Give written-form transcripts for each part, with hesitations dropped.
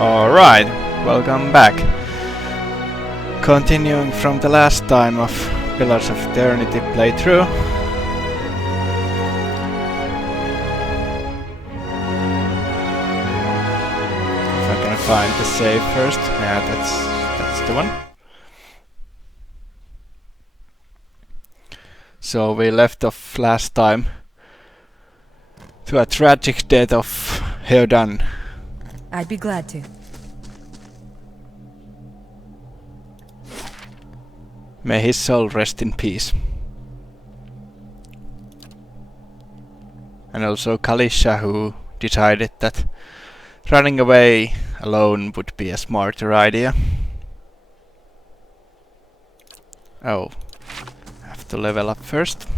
Alright, welcome back. Continuing from the last time of Pillars of Eternity playthrough. If I can find the save first. Yeah, that's the one. So we left off last time to a tragic death of Heodan. I'd be glad to. May his soul rest in peace. And also Kalisha, who decided that running away alone would be a smarter idea. Oh, have to level up first.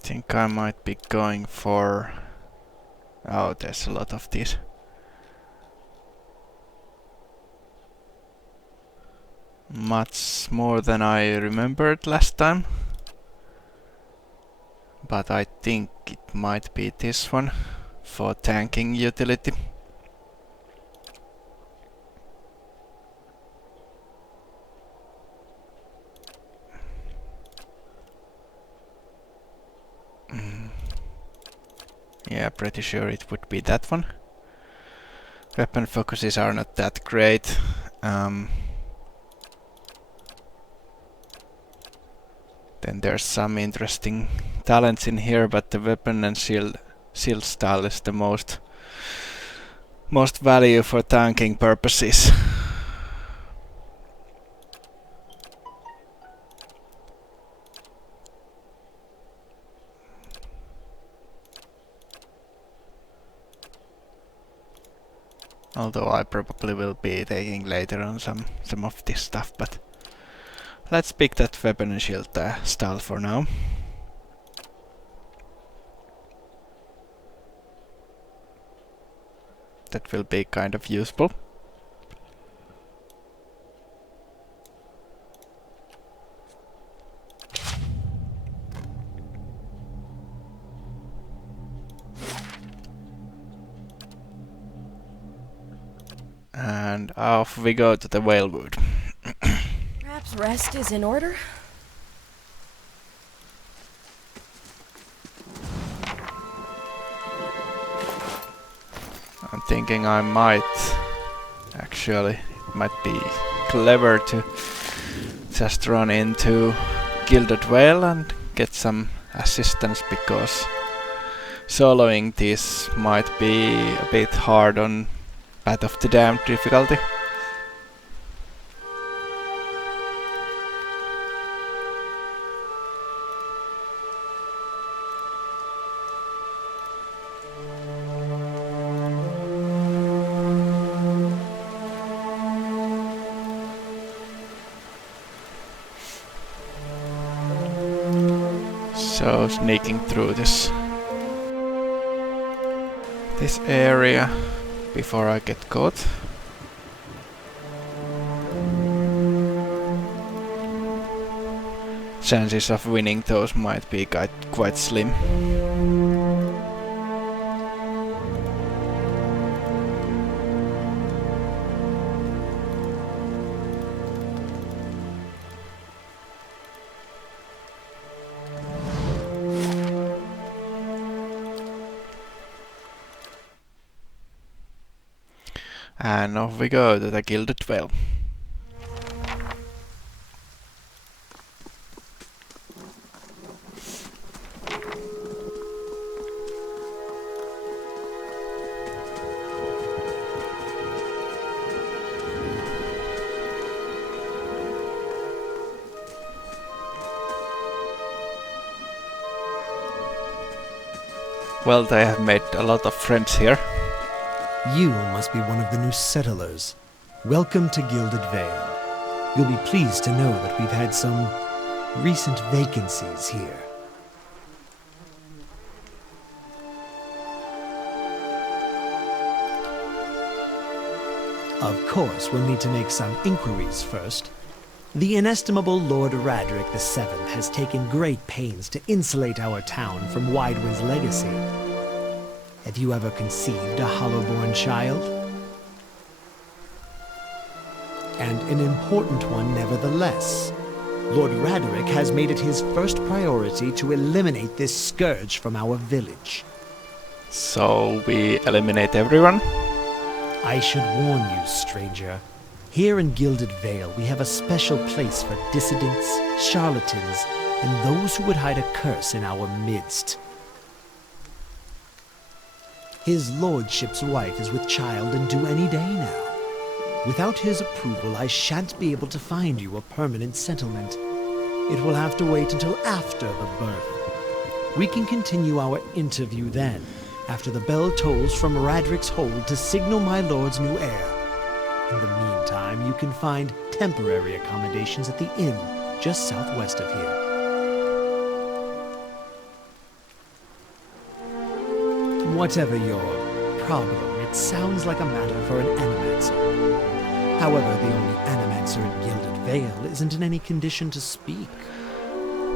Think I might be going for... Oh, there's a lot of these. Much more than I remembered last time. But I think it might be this one for tanking utility. Yeah, pretty sure it would be that one. Weapon focuses are not that great. Then there's some interesting talents in here, but the weapon and shield style is the most value for tanking purposes. Although I probably will be taking later on some of this stuff, but let's pick that weapon and shield style for now. That will be kind of useful. And off we go to the Whalewood. Perhaps rest is in order? I'm thinking I might... Actually, it might be clever to just run into Gilded Whale and get some assistance, because soloing this might be a bit hard on Path of the Damned difficulty. So sneaking through this area before I get caught. Chances of winning those might be quite slim. And off we go to the Gilded Whale. Well, they have made a lot of friends here. You must be one of the new settlers. Welcome to Gilded Vale. You'll be pleased to know that we've had some recent vacancies here. Of course, we'll need to make some inquiries first. The inestimable Lord Radric VII has taken great pains to insulate our town from Widewind's legacy. Have you ever conceived a Hollowborn child? And an important one nevertheless. Lord Radric has made it his first priority to eliminate this scourge from our village. So we eliminate everyone? I should warn you, stranger. Here in Gilded Vale, we have a special place for dissidents, charlatans, and those who would hide a curse in our midst. His lordship's wife is with child and due any day now. Without his approval, I shan't be able to find you a permanent settlement. It will have to wait until after the birth. We can continue our interview then, after the bell tolls from Radric's hold to signal my lord's new heir. In the meantime, you can find temporary accommodations at the inn just southwest of here. Whatever your problem, it sounds like a matter for an animancer. However, the only animancer in Gilded Vale isn't in any condition to speak.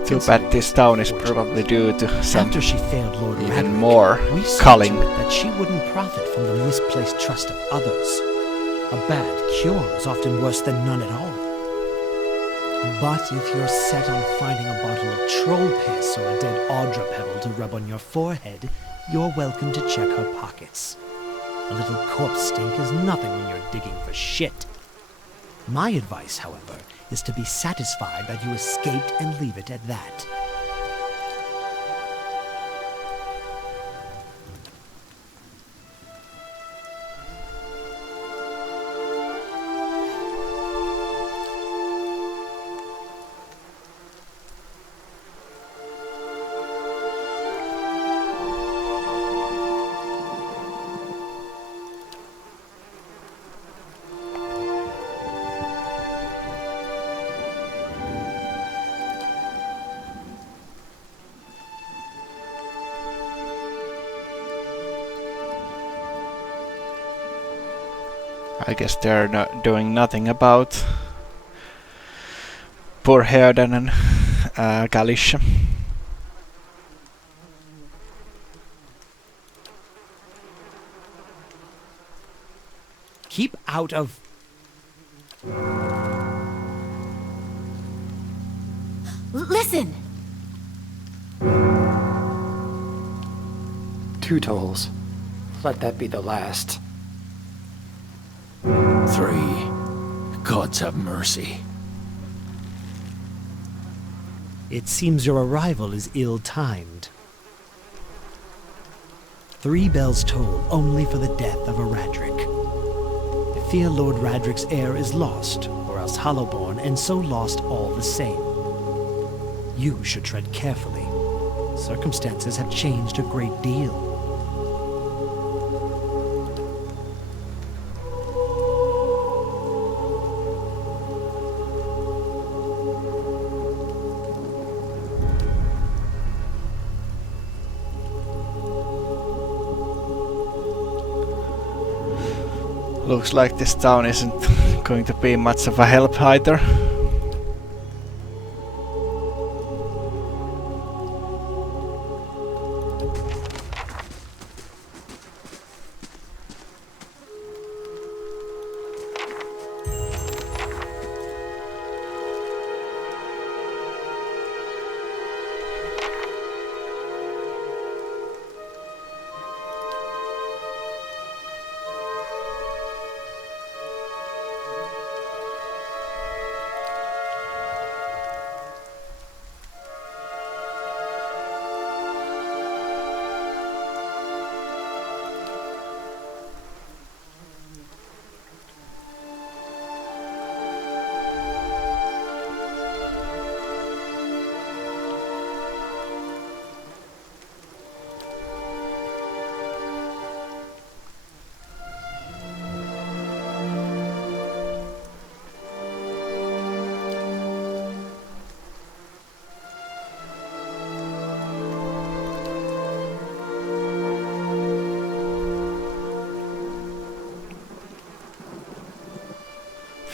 Too bad this town is probably due to some After she failed Lord even Radric, more we saw culling. to it that she wouldn't profit from the misplaced trust of others. A bad cure is often worse than none at all. But if you're set on finding a bottle of troll piss or a dead Audra pebble to rub on your forehead, you're welcome to check her pockets. A little corpse stink is nothing when you're digging for shit. My advice, however, is to be satisfied that you escaped and leave it at that. I guess they're not doing nothing about poor Heoden and Galicia. Keep out of... Listen! 2 tolls. Let that be the last. 3. Gods have mercy. It seems your arrival is ill-timed. 3 bells toll only for the death of a Radric. I fear Lord Radric's heir is lost, or else Hollowborn, and so lost all the same. You should tread carefully. Circumstances have changed a great deal. Looks like this town isn't going to be much of a help either.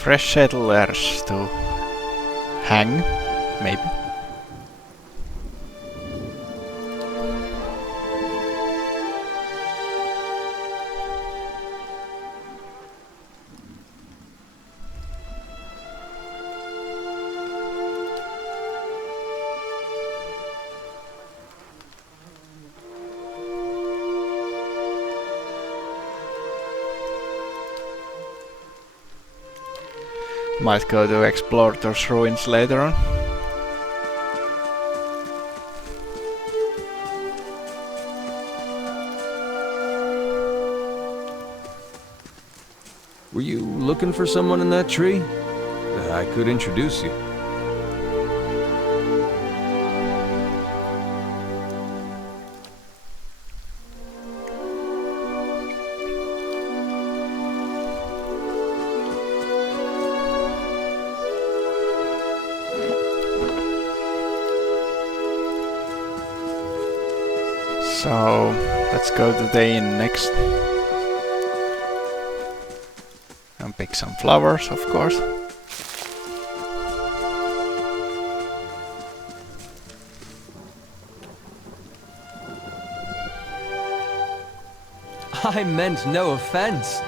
fresh settlers to hang, maybe. Might go to explore those ruins later on. Were you looking for someone in that tree? I could introduce you. So let's go to the inn next. And pick some flowers, of course. I meant no offense.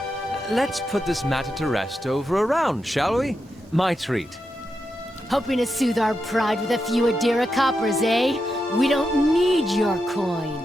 Let's put this matter to rest over a round, shall we? My treat. Hoping to soothe our pride with a few Adira coppers, eh? We don't need your coin.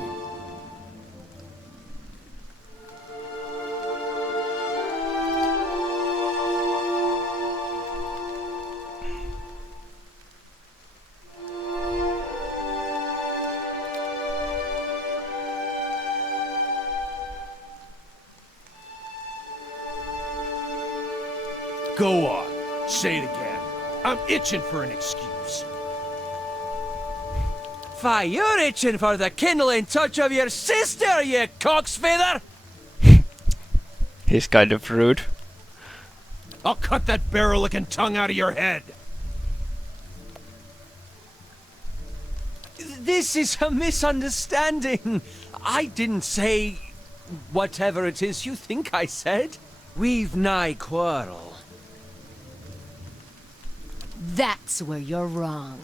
Go on. Say it again. I'm itching for an excuse. Fie, you're itching for the kindling touch of your sister, you cocksfeather! He's kind of rude. I'll cut that barrel-licking tongue out of your head. This is a misunderstanding. I didn't say whatever it is you think I said. We've nigh quarrel. That's where you're wrong.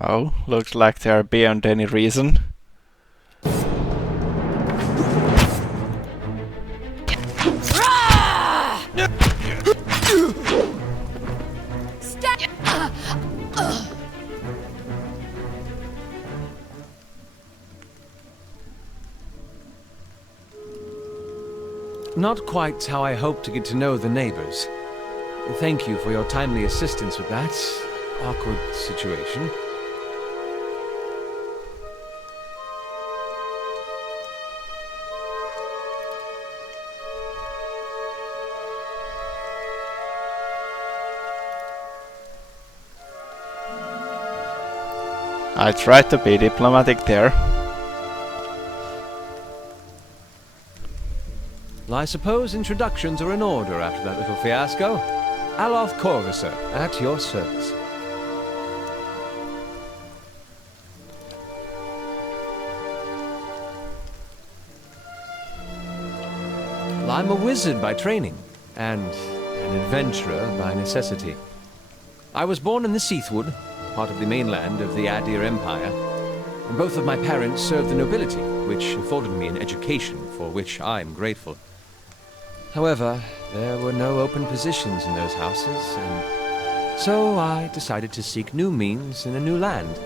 Oh, looks like they are beyond any reason. Not quite how I hoped to get to know the neighbors. Thank you for your timely assistance with that awkward situation. I tried to be diplomatic there. I suppose introductions are in order after that little fiasco. Alof Corvisor, at your service. I'm a wizard by training, and an adventurer by necessity. I was born in the Seathwood, part of the mainland of the Adir Empire, and both of my parents served the nobility, which afforded me an education for which I'm grateful. However, there were no open positions in those houses, and so I decided to seek new means in a new land.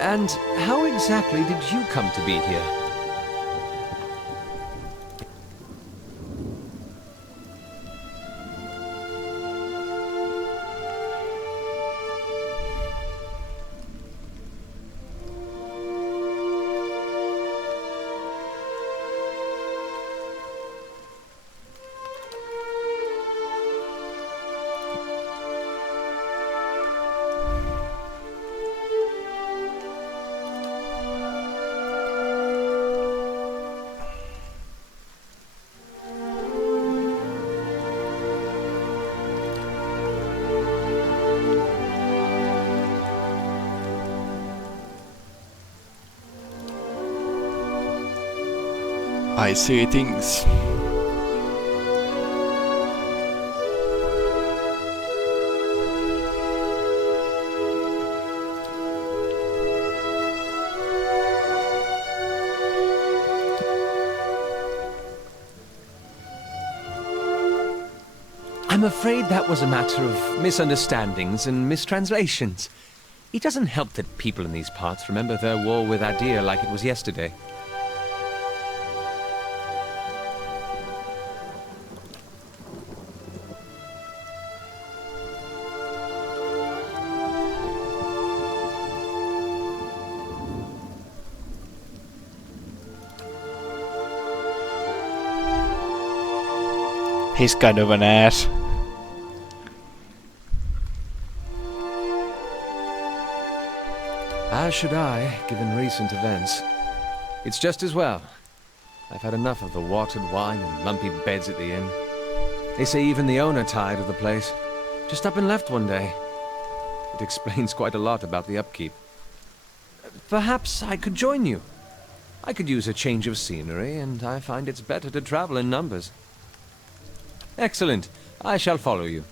And how exactly did you come to be here? I see things. I'm afraid that was a matter of misunderstandings and mistranslations. It doesn't help that people in these parts remember their war with Adir like it was yesterday. He's kind of an ass. As should I, given recent events. It's just as well. I've had enough of the watered wine and lumpy beds at the inn. They say even the owner tired of the place. Just up and left one day. It explains quite a lot about the upkeep. Perhaps I could join you. I could use a change of scenery, and I find it's better to travel in numbers. Excellent. I shall follow you.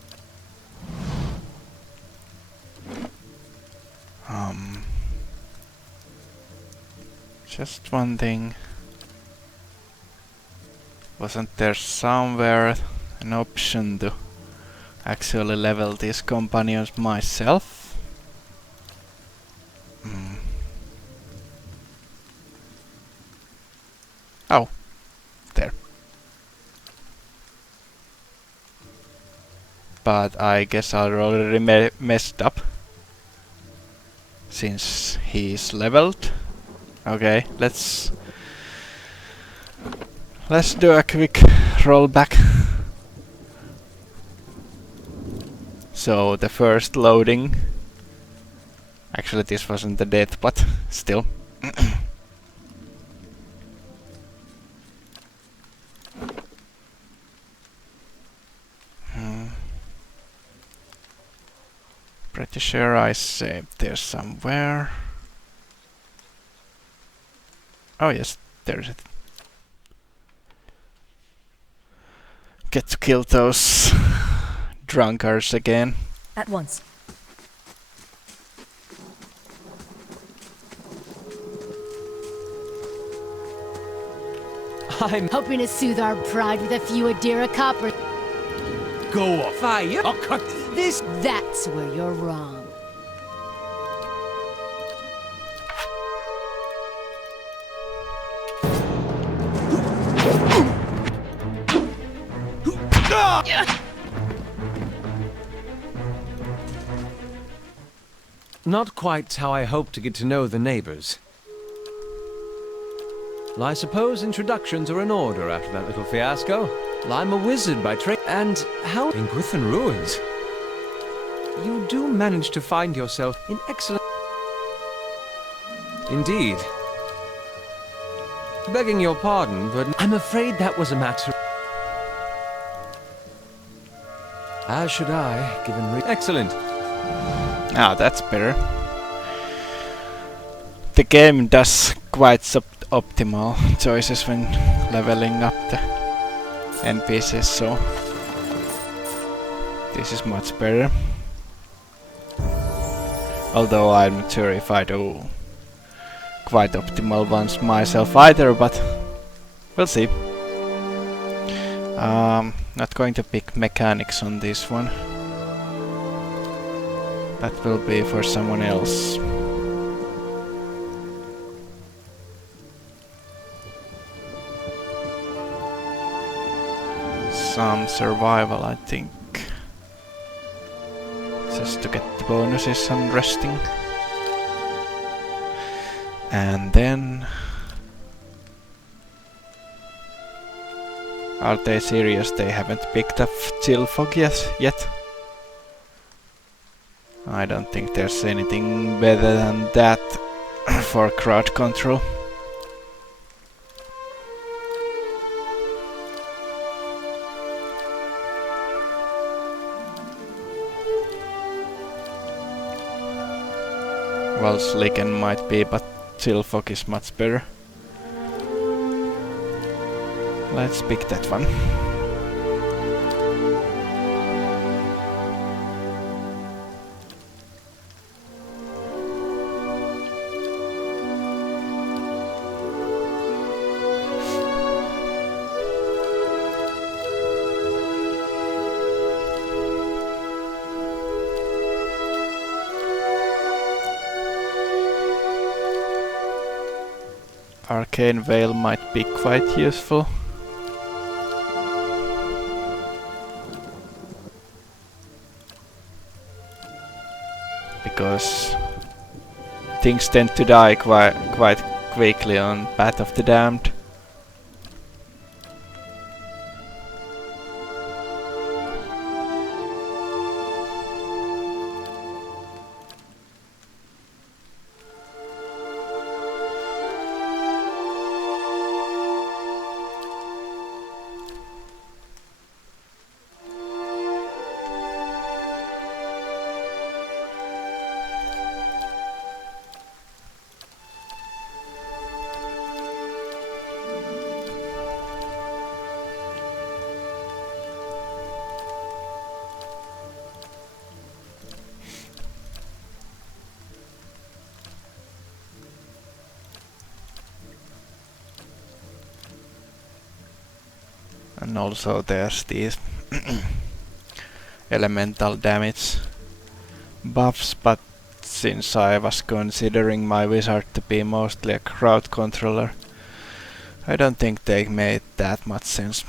Just one thing. Wasn't there somewhere an option to actually level these companions myself? Oh, there. But I guess I already messed up. Since he's leveled. Okay, let's do a quick rollback. So the first loading. Actually, this wasn't the death, but still. Pretty sure I saved there somewhere. Oh yes, there's it. Get to kill those drunkards again. At once. I'm Hoping to soothe our pride with a few Adira coppers. Go off. fire. I'll cut this. That's where you're wrong. Not quite how I hoped to get to know the neighbors. Well, I suppose introductions are in order after that little fiasco. Well, I'm a wizard by trade, and how in Gwithan ruins. You do manage to find yourself in excellent... Indeed. Begging your pardon, but I'm afraid that was a matter... As should I, given excellent. Ah, that's better. The game does quite optimal choices when leveling up the NPCs, so this is much better. Although I'm not sure if I do quite optimal ones myself either, but we'll see. Not going to pick mechanics on this one. That will be for someone else. Some survival, I think. Just to get the bonuses on resting. And then... Are they serious? They haven't picked up Chill Fog yet? I don't think there's anything better than that for crowd control. Well, Slicken might be, but Chill Fog is much better. Let's pick that one. Arcane Veil might be quite useful. Because things tend to die quite quickly on Path of the Damned. And also there's these elemental damage buffs, but since I was considering my wizard to be mostly a crowd controller, I don't think they made that much sense.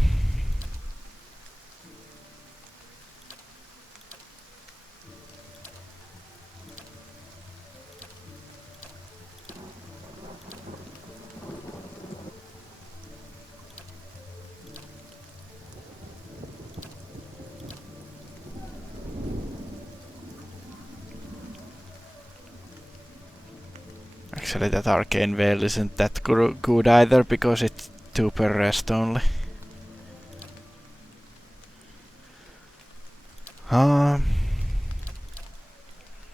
Actually, that Arcane Veil isn't that good either, because it's 2 per rest only.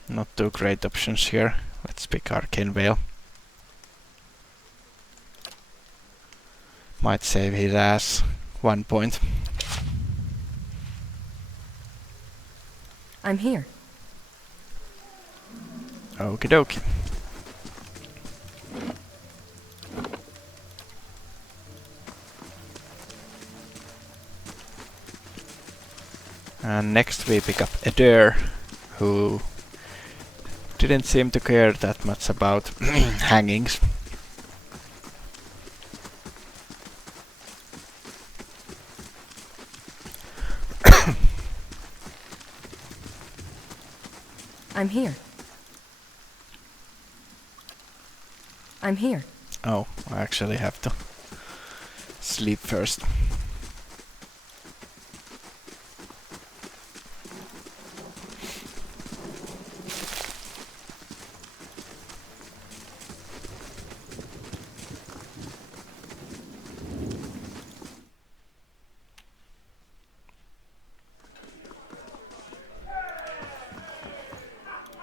Not too great options here. Let's pick Arcane Veil. Might save his ass 1 point. I'm here. Okie dokie. And next we pick up Adair, who didn't seem to care that much about hangings. I'm here. I'm here. Oh, I actually have to sleep first.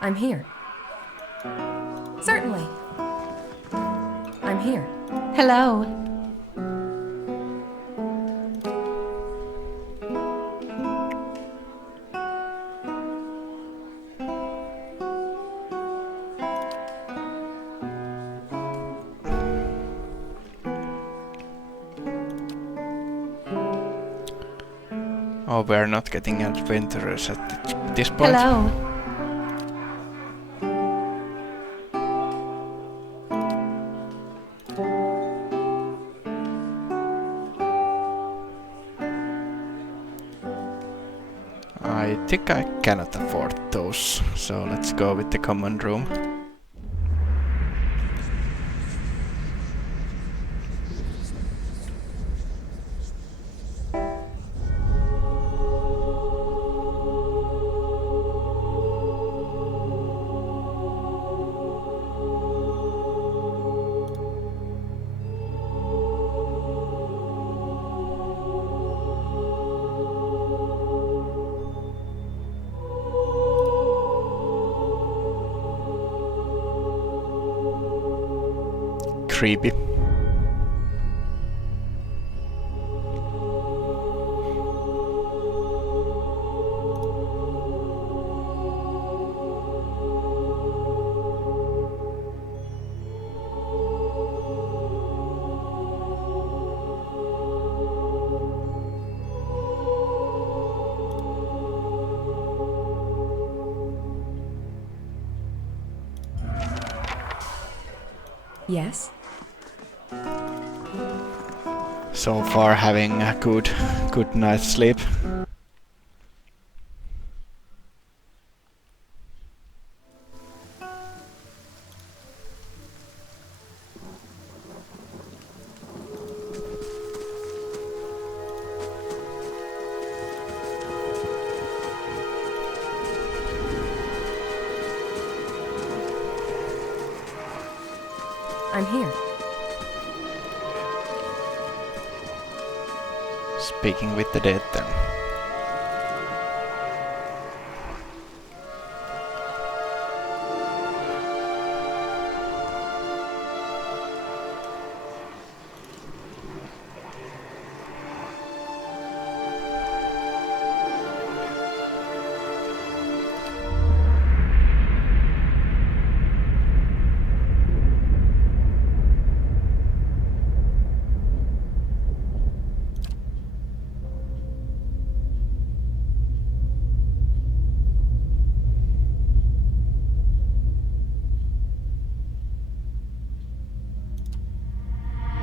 I'm here. Certainly. I'm here. Hello. Oh, we're not getting adventurers at this point. Hello. I think I cannot afford those, so let's go with the common room. Creepy. Yes? So far having a good night's sleep. I'm here. Speaking with the dead then.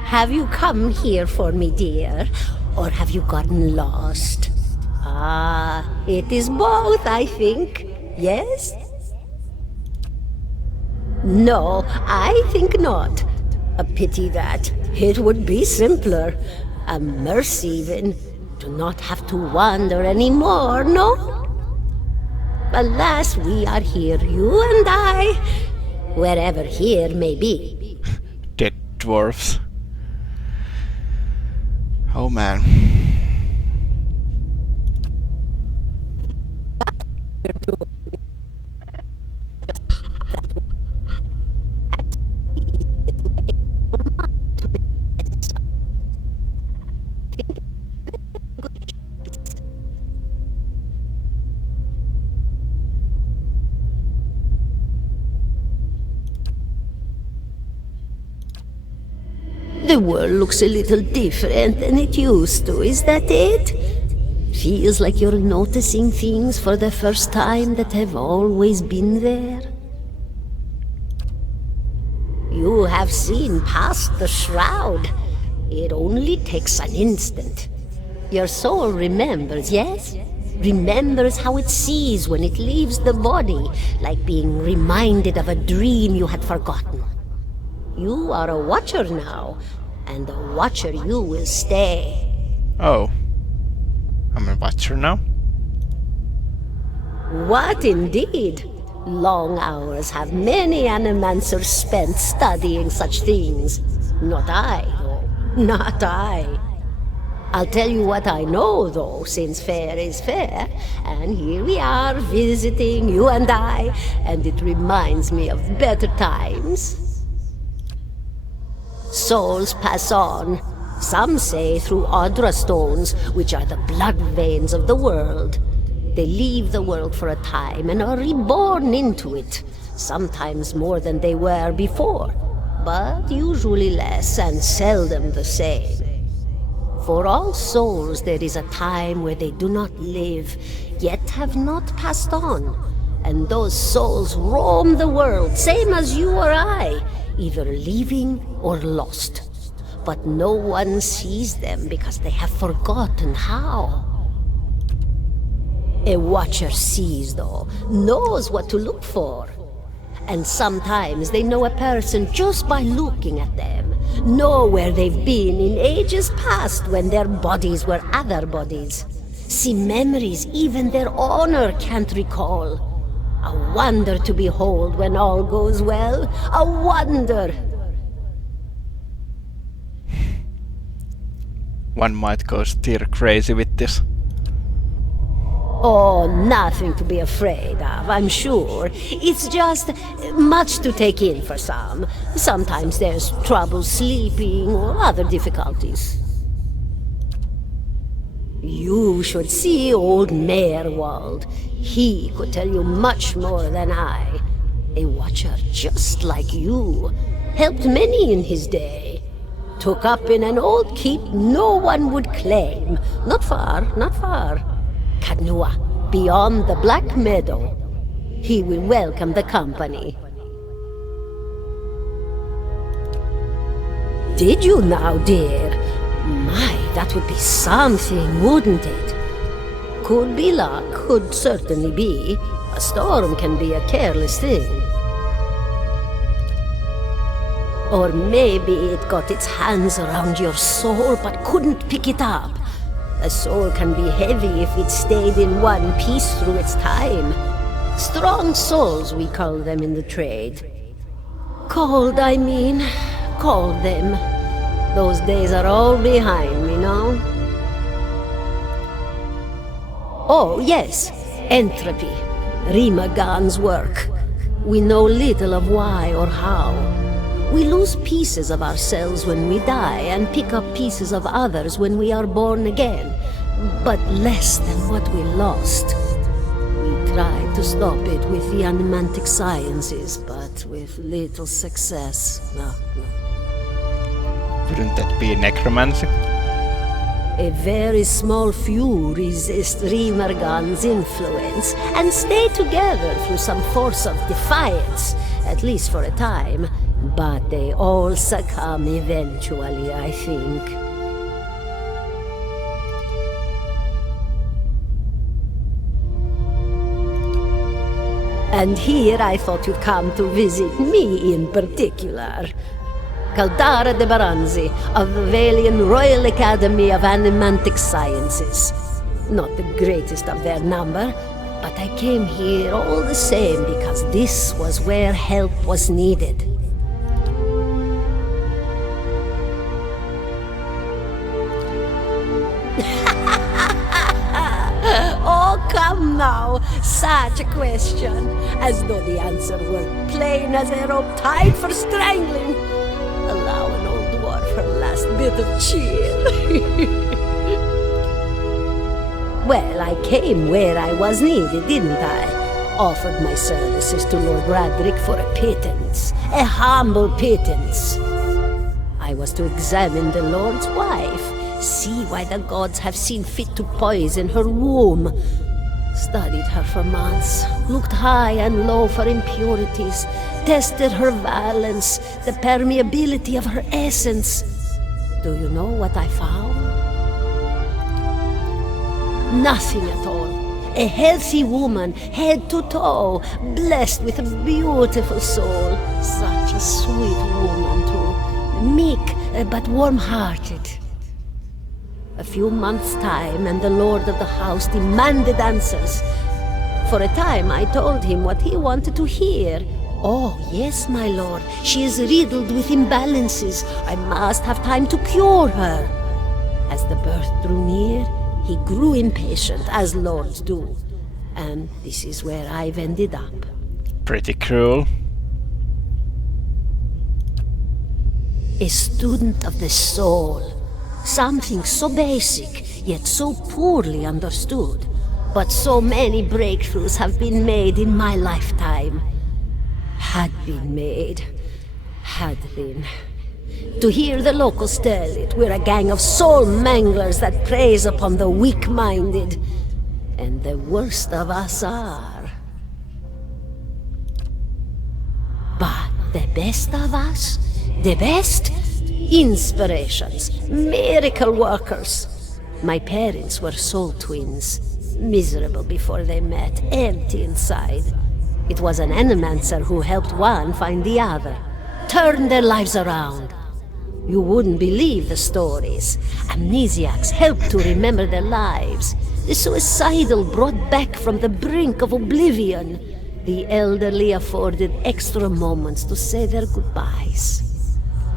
Have you come here for me, dear? Or have you gotten lost? Ah, it is both, I think. Yes? No, I think not. A pity that. It would be simpler. A mercy even. To not have to wander anymore, no? Alas, we are here, you and I. Wherever here may be. Dead dwarfs. Oh man. The world looks a little different than it used to, is that it? Feels like you're noticing things for the first time that have always been there. You have seen past the shroud. It only takes an instant. Your soul remembers, yes? Remembers how it sees when it leaves the body, like being reminded of a dream you had forgotten. You are a watcher now, and a watcher you will stay. Oh. I'm a watcher now? What indeed? Long hours have many animancers spent studying such things. Not I, though. Not I. I'll tell you what I know, though, since fair is fair, and here we are visiting, you and I, and it reminds me of better times. Souls pass on. Some say through Audra stones, which are the blood veins of the world. They leave the world for a time and are reborn into it, sometimes more than they were before, but usually less and seldom the same. For all souls there is a time where they do not live, yet have not passed on, and those souls roam the world, same as you or I, either leaving or lost. But no one sees them because they have forgotten how. A watcher sees, though, knows what to look for. And sometimes they know a person just by looking at them, know where they've been in ages past when their bodies were other bodies. See memories even their owner can't recall. A wonder to behold when all goes well. A wonder! One might go stir crazy with this. Oh, nothing to be afraid of, I'm sure. It's just much to take in for some. Sometimes there's trouble sleeping or other difficulties. You should see old Merwald. He could tell you much more than I. A watcher just like you. Helped many in his day. Took up in an old keep no one would claim. Not far, not far. Kadnua, beyond the Black Meadow. He will welcome the company. Did you now, dear? My, that would be something, wouldn't it? Could be luck, could certainly be. A storm can be a careless thing. Or maybe it got its hands around your soul but couldn't pick it up. A soul can be heavy if it stayed in one piece through its time. Strong souls, we call them in the trade. Cold, I mean. Called them. Those days are all behind me now. Oh, yes. Entropy. Rimagan's work. We know little of why or how. We lose pieces of ourselves when we die and pick up pieces of others when we are born again, but less than what we lost. We tried to stop it with the animantic sciences, but with little success. No. Wouldn't that be necromancy? A very small few resist Rimergan's influence and stay together through some force of defiance, at least for a time. But they all succumb eventually, I think. And here I thought you'd come to visit me in particular. Caldara de Baranzi of the Valian Royal Academy of Animantic Sciences. Not the greatest of their number, but I came here all the same because this was where help was needed. Oh, come now! Such a question! As though the answer were plain as a rope tied for strangling. Allow an old dwarf her last bit of cheer. Well, I came where I was needed, didn't I? Offered my services to Lord Radric for a pittance. A humble pittance. I was to examine the Lord's wife. See why the gods have seen fit to poison her womb. Studied her for months, looked high and low for impurities, tested her valence, the permeability of her essence. Do you know what I found? Nothing at all. A healthy woman, head to toe, blessed with a beautiful soul. Such a sweet woman, too. Meek, but warm-hearted. A few months' time, and the lord of the house demanded answers. For a time, I told him what he wanted to hear. Oh, yes, my lord, she is riddled with imbalances. I must have time to cure her. As the birth drew near, he grew impatient, as lords do. And this is where I've ended up. Pretty cruel. A student of the soul. Something so basic, yet so poorly understood. But so many breakthroughs have been made in my lifetime. Had been made. Had been. To hear the locals tell it, we're a gang of soul manglers that preys upon the weak-minded. And the worst of us are. But the best of us? The best? Inspirations, miracle workers. My parents were soul twins, miserable before they met, empty inside. It was an animancer who helped one find the other, turned their lives around. You wouldn't believe the stories. Amnesiacs helped to remember their lives. The suicidal brought back from the brink of oblivion. The elderly afforded extra moments to say their goodbyes.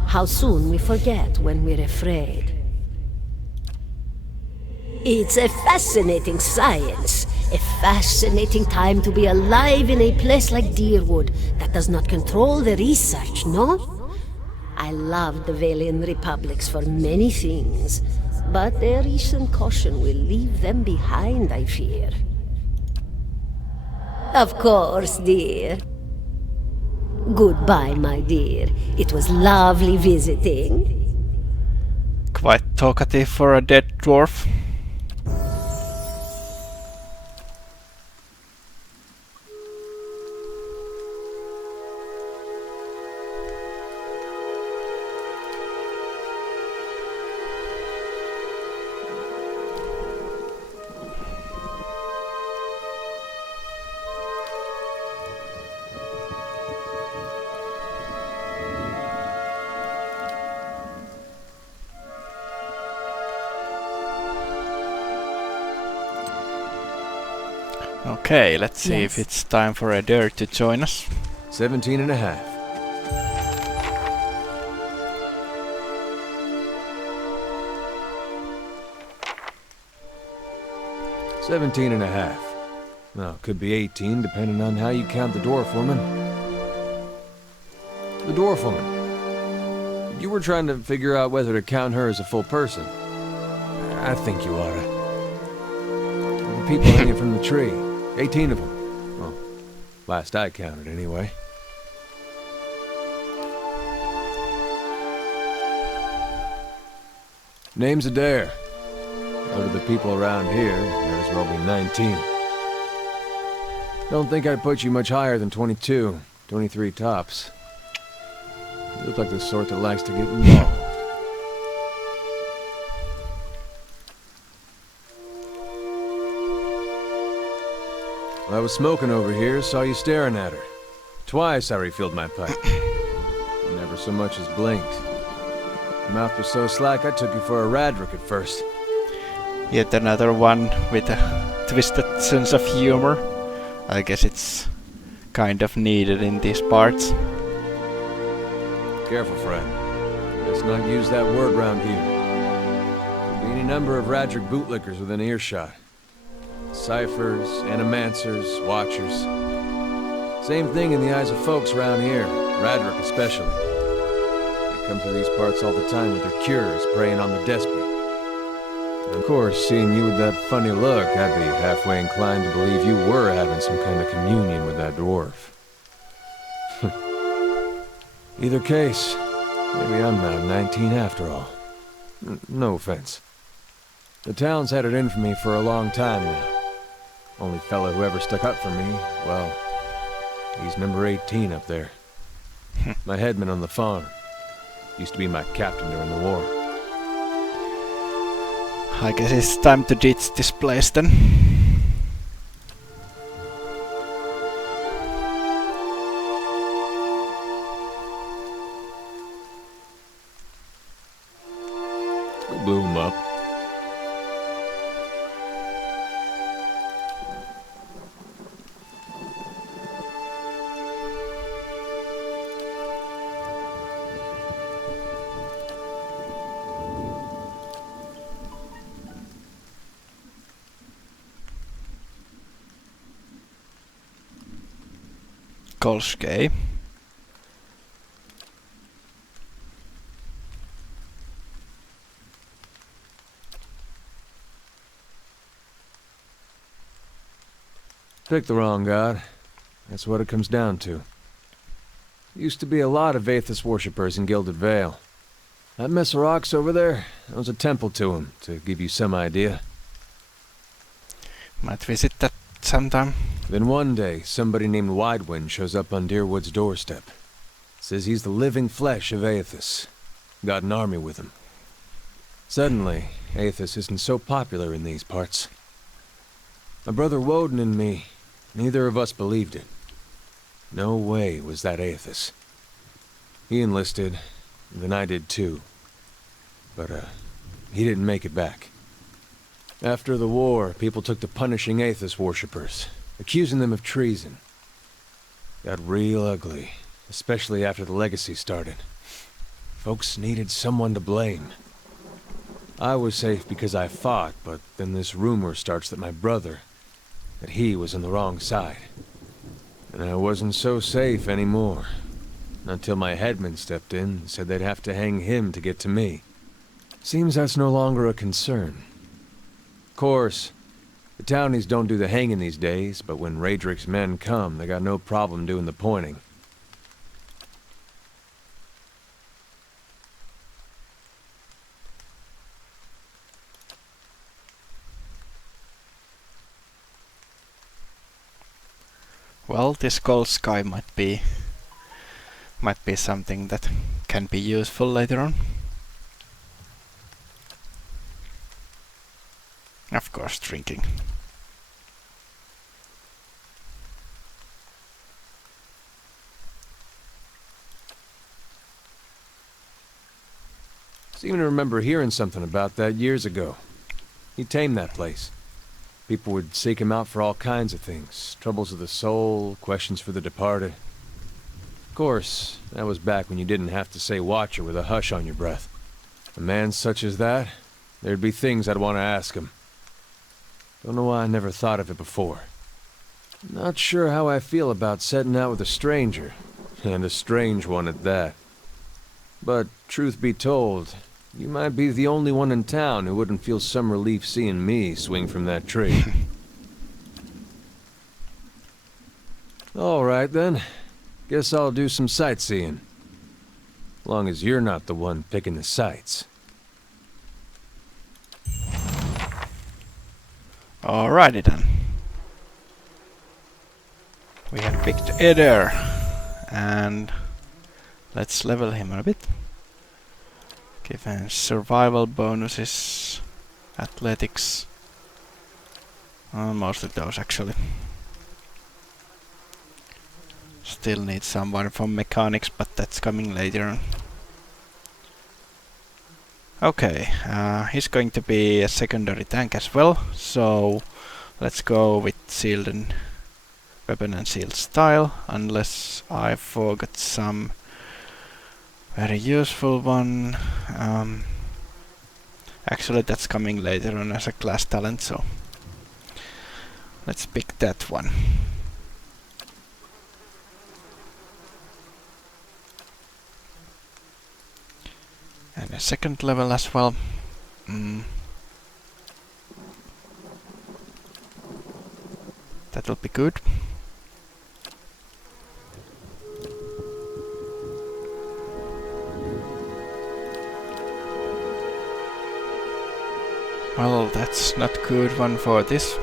How soon we forget when we're afraid. It's a fascinating science. A fascinating time to be alive in a place like Deerwood that does not control the research, no? I love the Valian Republics for many things, but their recent caution will leave them behind, I fear. Of course, dear. Goodbye, my dear. It was lovely visiting. Quite talkative for a dead dwarf. Okay, let's see if Yes. it's time for Adair to join us. 17 and a half. $17 and a half. Well, could be 18, depending on how you count the dwarf woman. The dwarf woman. You were trying to figure out whether to count her as a full person. I think you oughta. The people hanging from the tree. 18 of them. Well, last I counted, anyway. Name's Adair. Out of the people around here, might as well be 19. Don't think I'd put you much higher than 22, 23 tops. You look like the sort that likes to get involved. I was smoking over here, saw you staring at her. Twice I refilled my pipe. You never so much as blinked. Your mouth was so slack I took you for a Radric at first. Yet another one with a twisted sense of humor. I guess it's kind of needed in these parts. Careful, friend. Let's not use that word round here. There'll be any number of Radric bootlickers within earshot. Ciphers, animancers, watchers. Same thing in the eyes of folks around here, Radric especially. They come through these parts all the time with their cures, preying on the desperate. Of course, seeing you with that funny look, I'd be halfway inclined to believe you were having some kind of communion with that dwarf. Either case, maybe I'm not 19 after all. No offense. The town's had it in for me for a long time now. Only fella who ever stuck up for me, well, he's number 18 up there. My headman on the farm. Used to be my captain during the war. I guess it's time to ditch this place then. Blew him up. Kolskei. Picked the wrong god. That's what it comes down to. Used to be a lot of Aethys worshippers in Gilded Vale. That mess of rocks over there, that was a temple to him, to give you some idea. Might visit that sometime. Then one day, somebody named Widewind shows up on Deerwood's doorstep. Says he's the living flesh of Aethys. Got an army with him. Suddenly, Aethys isn't so popular in these parts. My brother Woden and me, neither of us believed it. No way was that Aethys. He enlisted, and then I did too. But, he didn't make it back. After the war, people took to punishing Aethys worshippers, accusing them of treason. Got real ugly, especially after the legacy started. Folks needed someone to blame. I was safe because I fought, but then this rumor starts that my brother, that he was on the wrong side. And I wasn't so safe anymore. Until my headman stepped in and said they'd have to hang him to get to me. Seems that's no longer a concern. Of course, the townies don't do the hanging these days, but when Radric's men come, they got no problem doing the pointing. Well, this gold sky might be something that can be useful later on. Of course, drinking. Seem to remember hearing something about that years ago. He tamed that place. People would seek him out for all kinds of things. Troubles of the soul, questions for the departed. Of course, that was back when you didn't have to say Watcher with a hush on your breath. A man such as that, there'd be things I'd want to ask him. Don't know why I never thought of it before. Not sure how I feel about setting out with a stranger, and a strange one at that. But, truth be told, you might be the only one in town who wouldn't feel some relief seeing me swing from that tree. All right, then. Guess I'll do some sightseeing. Long as you're not the one picking the sights. Alrighty then. We have picked Eder. And let's level him a bit. Give him survival bonuses, athletics, mostly those actually. Still need someone from mechanics, but that's coming later on. Okay, he's going to be a secondary tank as well, so let's go with shield and weapon and shield style, unless I forgot some very useful one. Actually, that's coming later on as a class talent, so let's pick that one. And a second level as well. That'll be good. Well, that's not good one for this.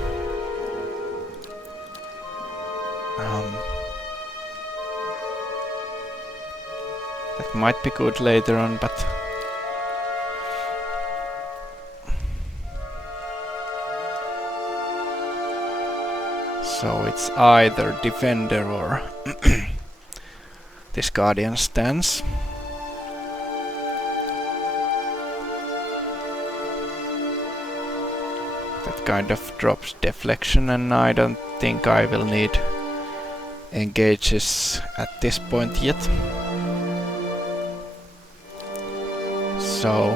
That might be good later on, but so it's either defender or this guardian stance. That kind of drops deflection, and I don't think I will need engages at this point yet. So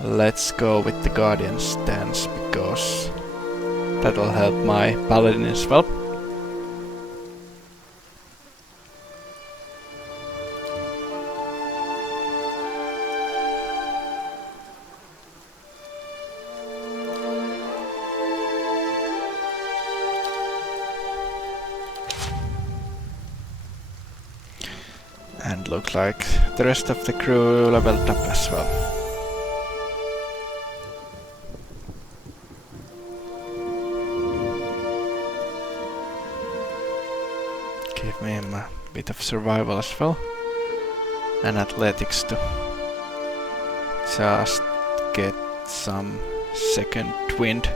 let's go with the guardian stance, because that'll help my paladin as well. And looks like the rest of the crew leveled up as well. Give him a bit of survival as well. And athletics to just get some second wind.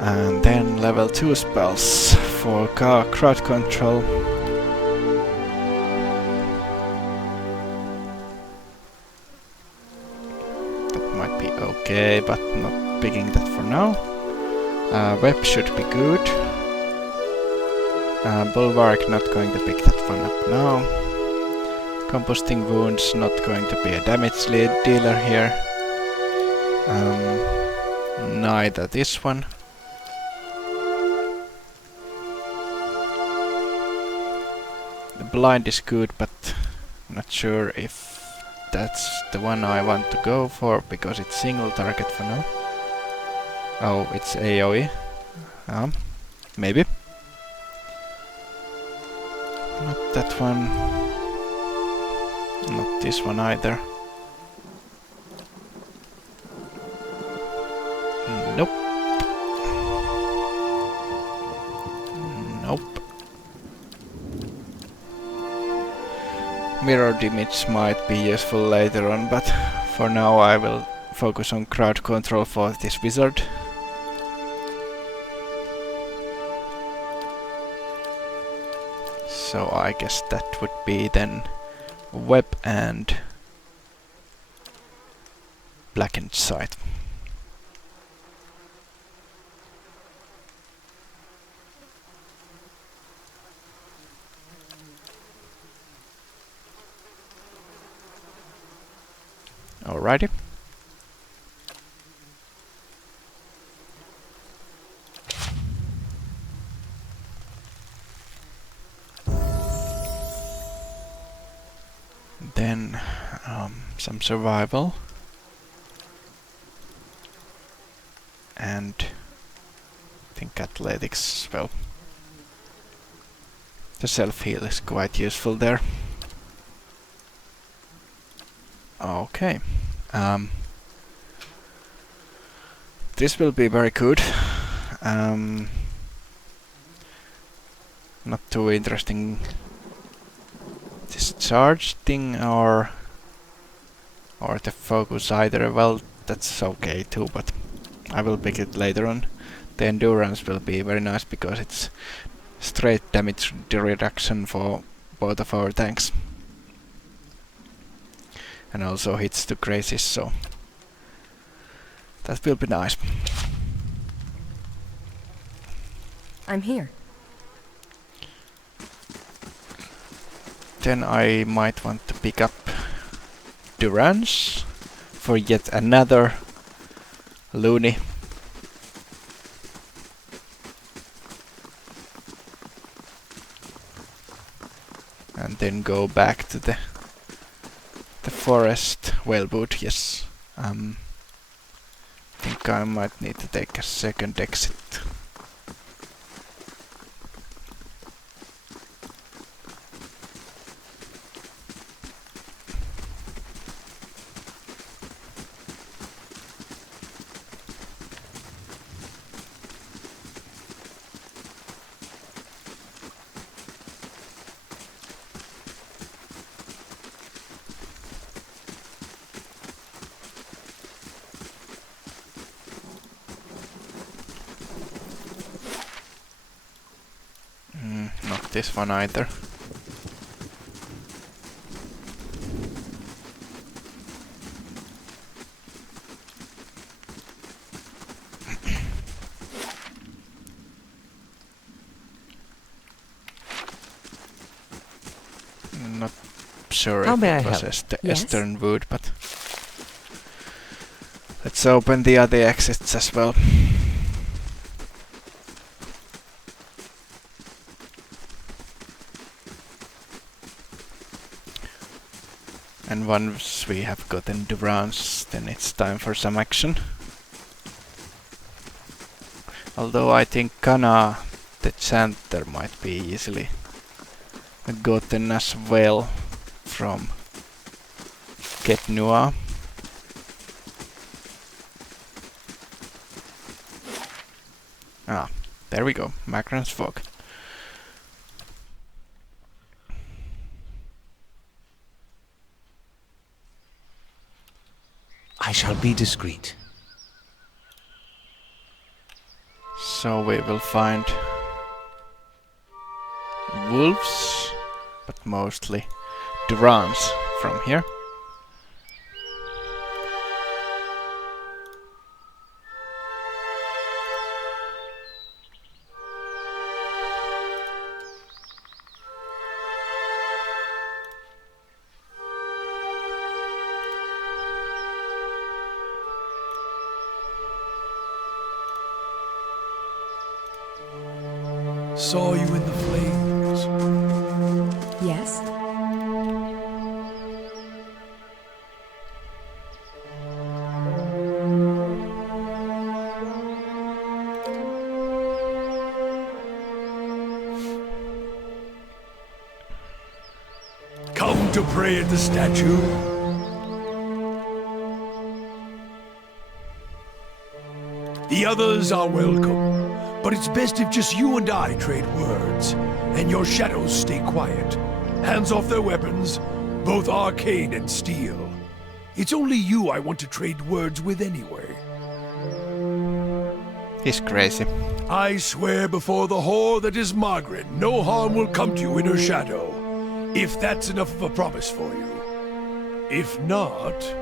And then level 2 spells for crowd control. That might be okay, but not picking that for now. Web should be good. Bulwark, not going to pick that one up now. Composting wounds, not going to be a damage dealer here. Neither this one. The blind is good, but I'm not sure if that's the one I want to go for, because it's single target for now. Oh, it's AoE. Maybe. Not that one. Not this one either. Nope. Nope. Mirror image might be useful later on, but for now I will focus on crowd control for this wizard. So I guess that would be then web and blackened site. Alrighty. Then some survival and I think athletics as well. The self-heal is quite useful there. Okay. This will be very good. Not too interesting this charge thing or the focus either. Well, that's okay too, but I will pick it later on. The endurance will be very nice because it's straight damage reduction for both of our tanks. And also hits to crazies, so that will be nice. I'm here. Then I might want to pick up Durance for yet another loony. And then go back to the forest whaleboat, yes. I think I might need to take a second exit. Not this one either. Not sure How if may I it was help? Yes? Eastern Wood, but let's open the other exits as well. And once we have gotten Durance, then it's time for some action. Although I think Kana, the chanter, might be easily gotten as well from Ketnua. Ah, there we go, Macron's Fog. I shall be discreet. So we will find wolves, but mostly Durance from here. Saw you in the flames. Yes? Come to pray at the statue. The others are welcome, but it's best if just you and I trade words, and your shadows stay quiet. Hands off their weapons, both arcane and steel. It's only you I want to trade words with anyway. He's crazy. I swear before the whore that is Margaret, no harm will come to you in her shadow. If that's enough of a promise for you. If not...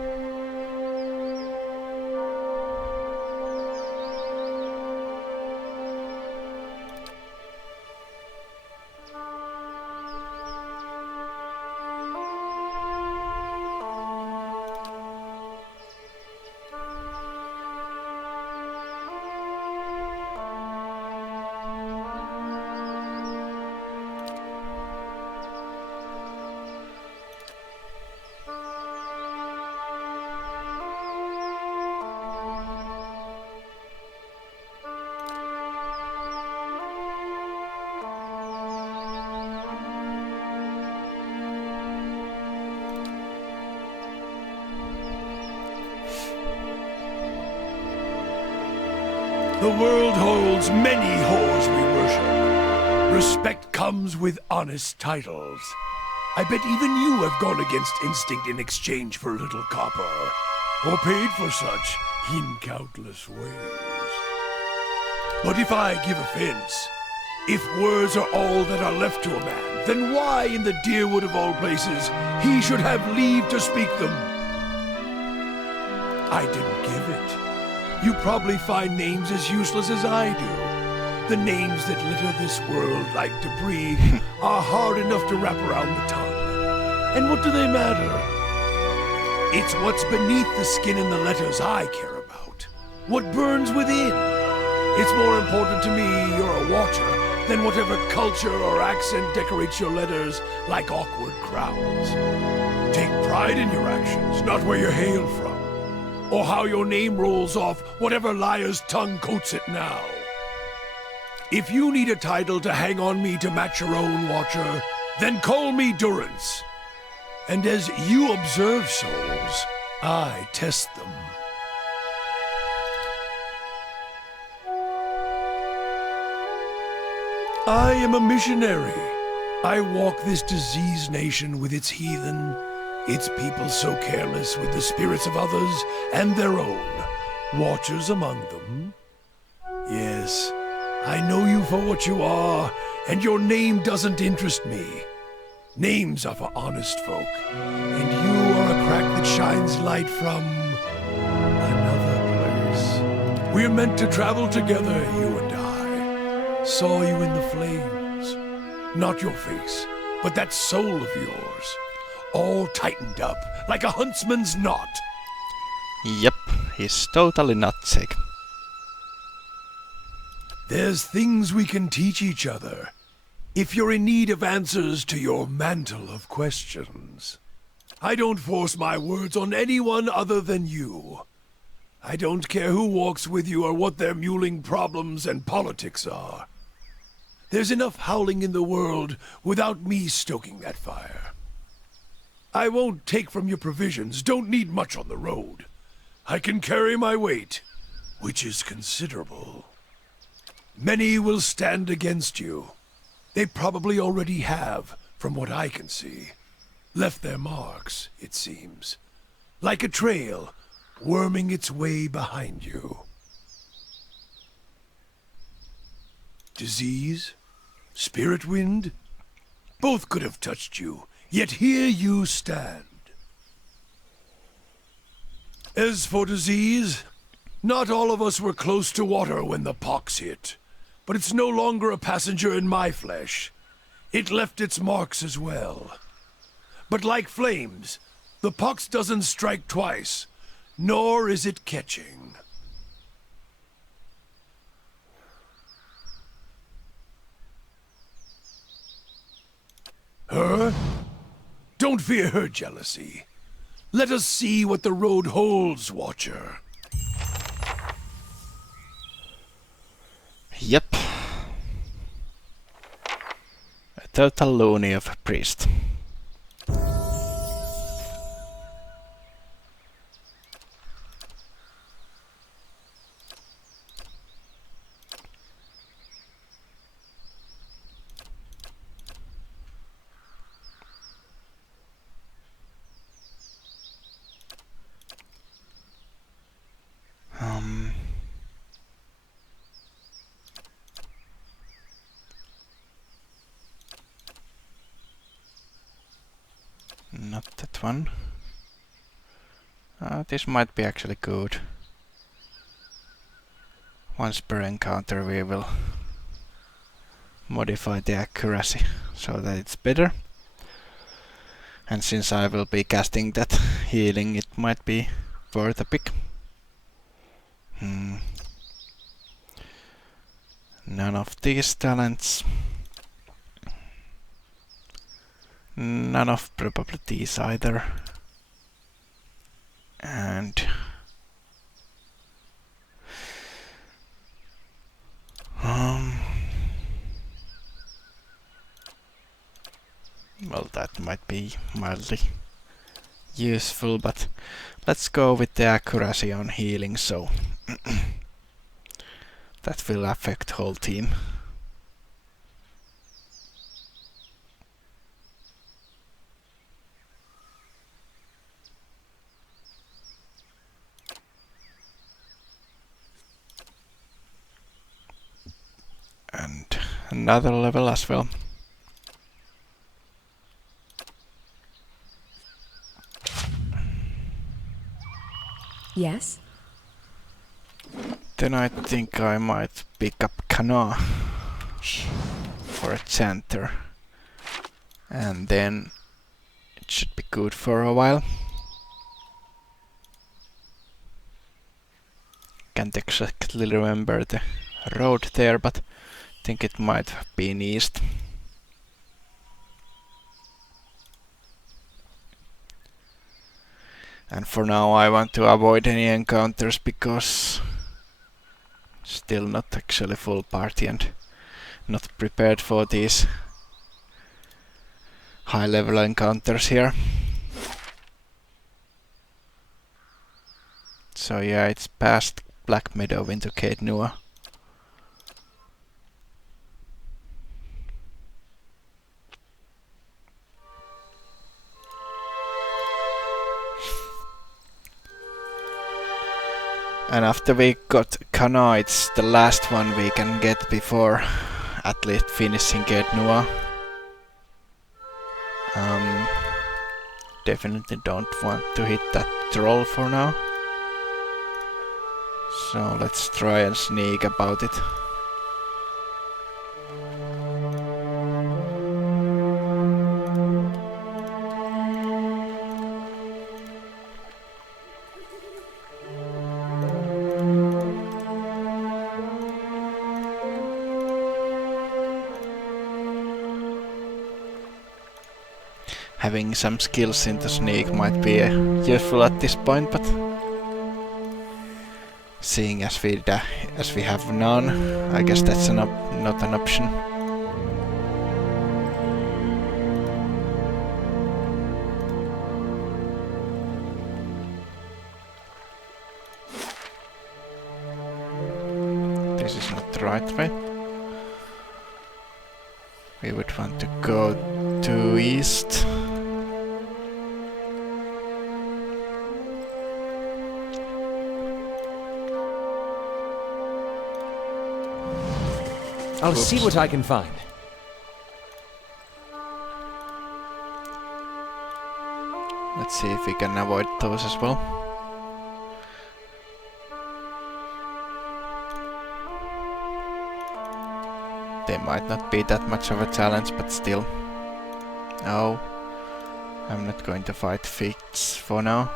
The world holds many whores we worship. Respect comes with honest titles. I bet even you have gone against instinct in exchange for a little copper. Or paid for such in countless ways. But if I give offense, if words are all that are left to a man, then why in the Deerwood of all places he should have leave to speak them? I didn't give it. You probably find names as useless as I do. The names that litter this world like debris are hard enough to wrap around the tongue. And what do they matter? It's what's beneath the skin and the letters I care about. What burns within. It's more important to me you're a watcher than whatever culture or accent decorates your letters like awkward crowns. Take pride in your actions, not where you hail from. Or how your name rolls off whatever liar's tongue coats it now. If you need a title to hang on me to match your own, Watcher, then call me Durance. And as you observe souls, I test them. I am a missionary. I walk this diseased nation with its heathen, its people so careless with the spirits of others and their own, watchers among them. Yes, I know you for what you are, and your name doesn't interest me. Names are for honest folk, and you are a crack that shines light from another place. We're meant to travel together, you and I. Saw you in the flames. Not your face, but that soul of yours. All tightened up, like a huntsman's knot. Yep, he's totally not sick. There's things we can teach each other, if you're in need of answers to your mantle of questions. I don't force my words on anyone other than you. I don't care who walks with you or what their muling problems and politics are. There's enough howling in the world without me stoking that fire. I won't take from your provisions, don't need much on the road. I can carry my weight, which is considerable. Many will stand against you. They probably already have, from what I can see. Left their marks, it seems. Like a trail, worming its way behind you. Disease? Spirit wind? Both could have touched you. Yet here you stand. As for disease, not all of us were close to water when the pox hit. But it's no longer a passenger in my flesh. It left its marks as well. But like flames, the pox doesn't strike twice, nor is it catching. Her? Don't fear her jealousy. Let us see what the road holds, Watcher. Yep. A total loony of a priest. Not that one. This might be actually good. Once per encounter we will modify the accuracy so that it's better. And since I will be casting that healing, it might be worth a pick. None of these talents. None of probably these either. And well, that might be mildly useful, but let's go with the accuracy on healing, so that will affect whole team. And another level as well. Yes? Then I think I might pick up Kana for a chanter. And then it should be good for a while. Can't exactly remember the road there, but I think it might have been east. And for now I want to avoid any encounters because still not actually full party and not prepared for these high level encounters here. So yeah, it's past Black Meadow into Caed Nua. And after we got Kana, it's the last one we can get before at least finishing Caed Nua. Definitely don't want to hit that troll for now. So let's try and sneak about it. Having some skills in the sneak might be useful at this point, but seeing as we have none, I guess that's not an option. This is not the right way. We would want to go to east. I'll see what I can find. Let's see if we can avoid those as well. They might not be that much of a challenge, but still. No, I'm not going to fight Fitz for now.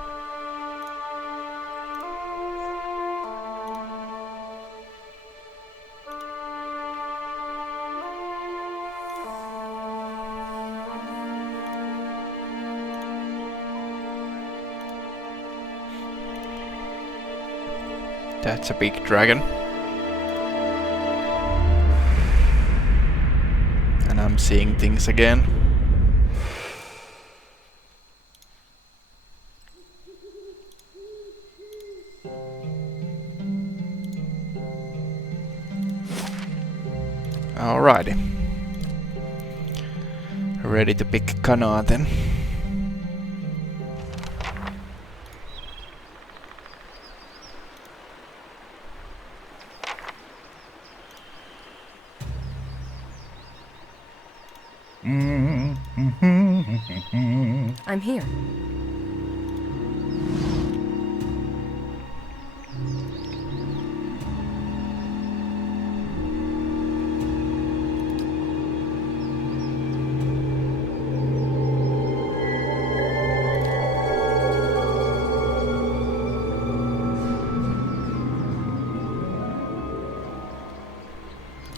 That's a big dragon. And I'm seeing things again. Alrighty. Ready to pick Kana then. I'm here.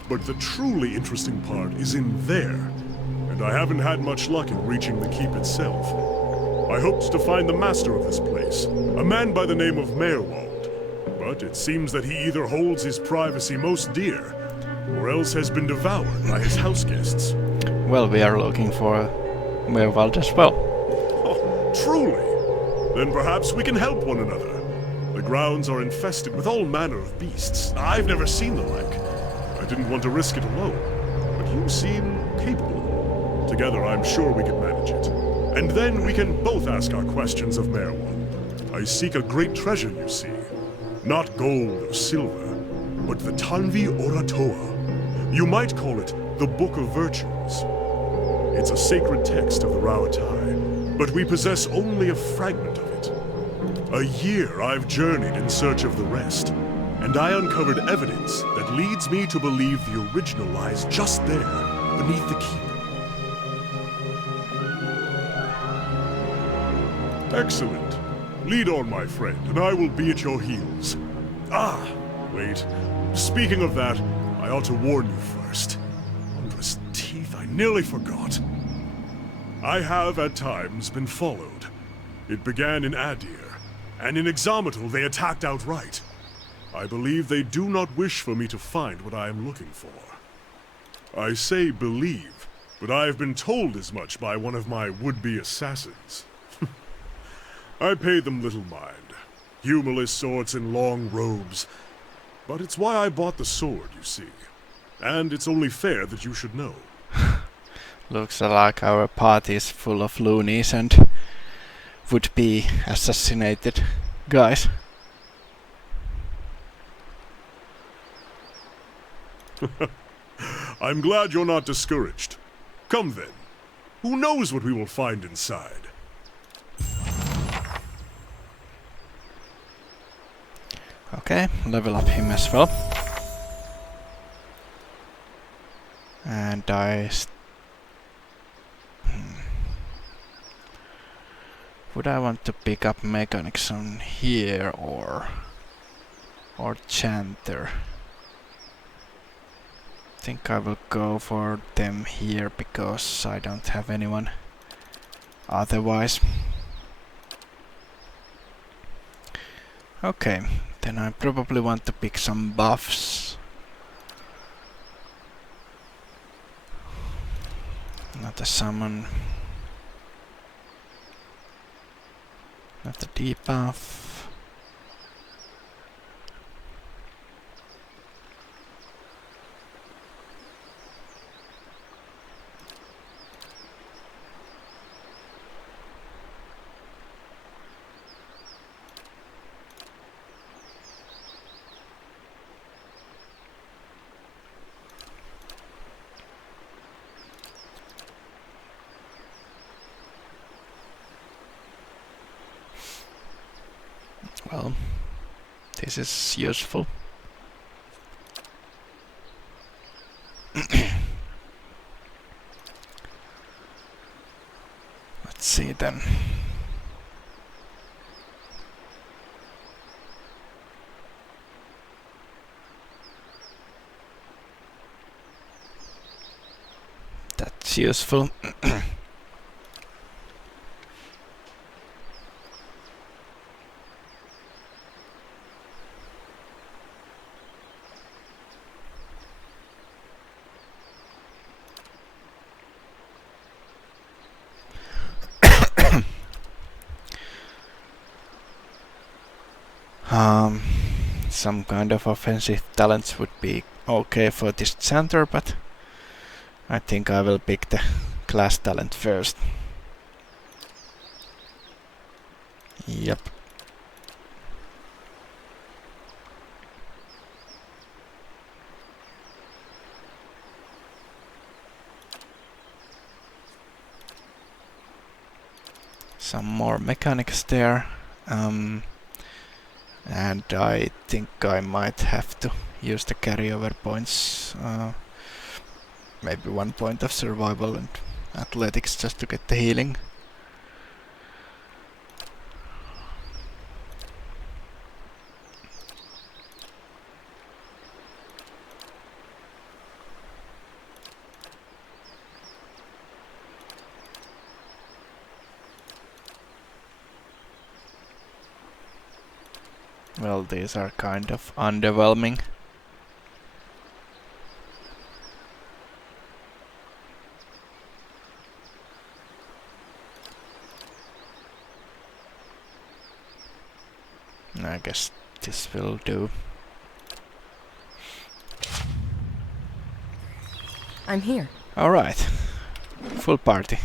But the truly interesting part is in there, and I haven't had much luck in reaching the keep itself. I hoped to find the master of this place, a man by the name of Merwald, but it seems that he either holds his privacy most dear, or else has been devoured by his house guests. Well, we are looking for Merwald as well. Oh, truly? Then perhaps we can help one another. The grounds are infested with all manner of beasts. I've never seen the like. I didn't want to risk it alone, but you seem capable. Together, I'm sure we can manage it. And then we can both ask our questions of Merwald. I seek a great treasure, you see. Not gold or silver, but the Tanvi Oratoa. You might call it the Book of Virtues. It's a sacred text of the Rauatai, but we possess only a fragment of it. A year I've journeyed in search of the rest, and I uncovered evidence that leads me to believe the original lies just there, beneath the keep. Excellent. Lead on, my friend, and I will be at your heels. Ah, wait. Speaking of that, I ought to warn you first. Wondrous teeth, I nearly forgot. I have, at times, been followed. It began in Adir, and in Exometal they attacked outright. I believe they do not wish for me to find what I am looking for. I say believe, but I have been told as much by one of my would-be assassins. I pay them little mind. Humorless sorts in long robes. But it's why I bought the sword, you see. And it's only fair that you should know. Looks like our party is full of loonies and would-be assassinated guys. I'm glad you're not discouraged. Come then. Who knows what we will find inside? Okay, level up him as well. And would I want to pick up mechanics on here or chanter? I think I will go for them here because I don't have anyone otherwise. Okay, then I probably want to pick some buffs. Not a summon. Not a debuff. Well, this is useful. Let's see then. That's useful. Some kind of offensive talents would be okay for this center, but I think I will pick the class talent first. Yep. some more mechanics there. And I think I might have to use the carryover points. Maybe 1 point of survival and athletics just to get the healing. Well, these are kind of underwhelming. I guess this will do. I'm here. Alright. Full party.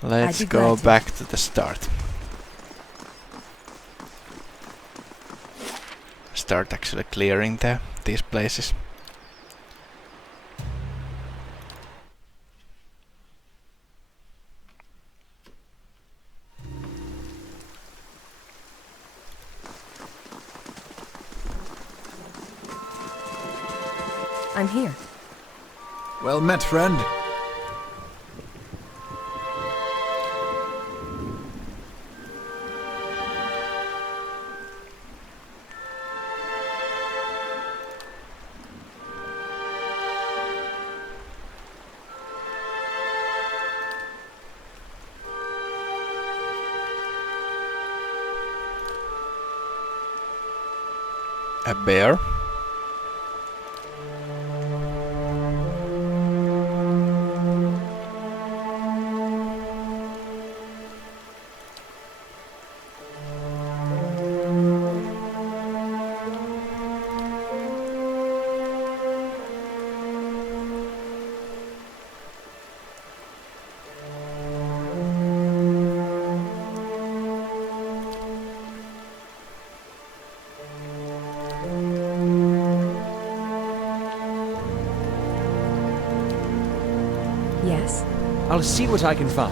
Let's be go glad to. back to the start. Start actually clearing these places. I'm here. Well met, friend. A bear. Yes. I'll see what I can find.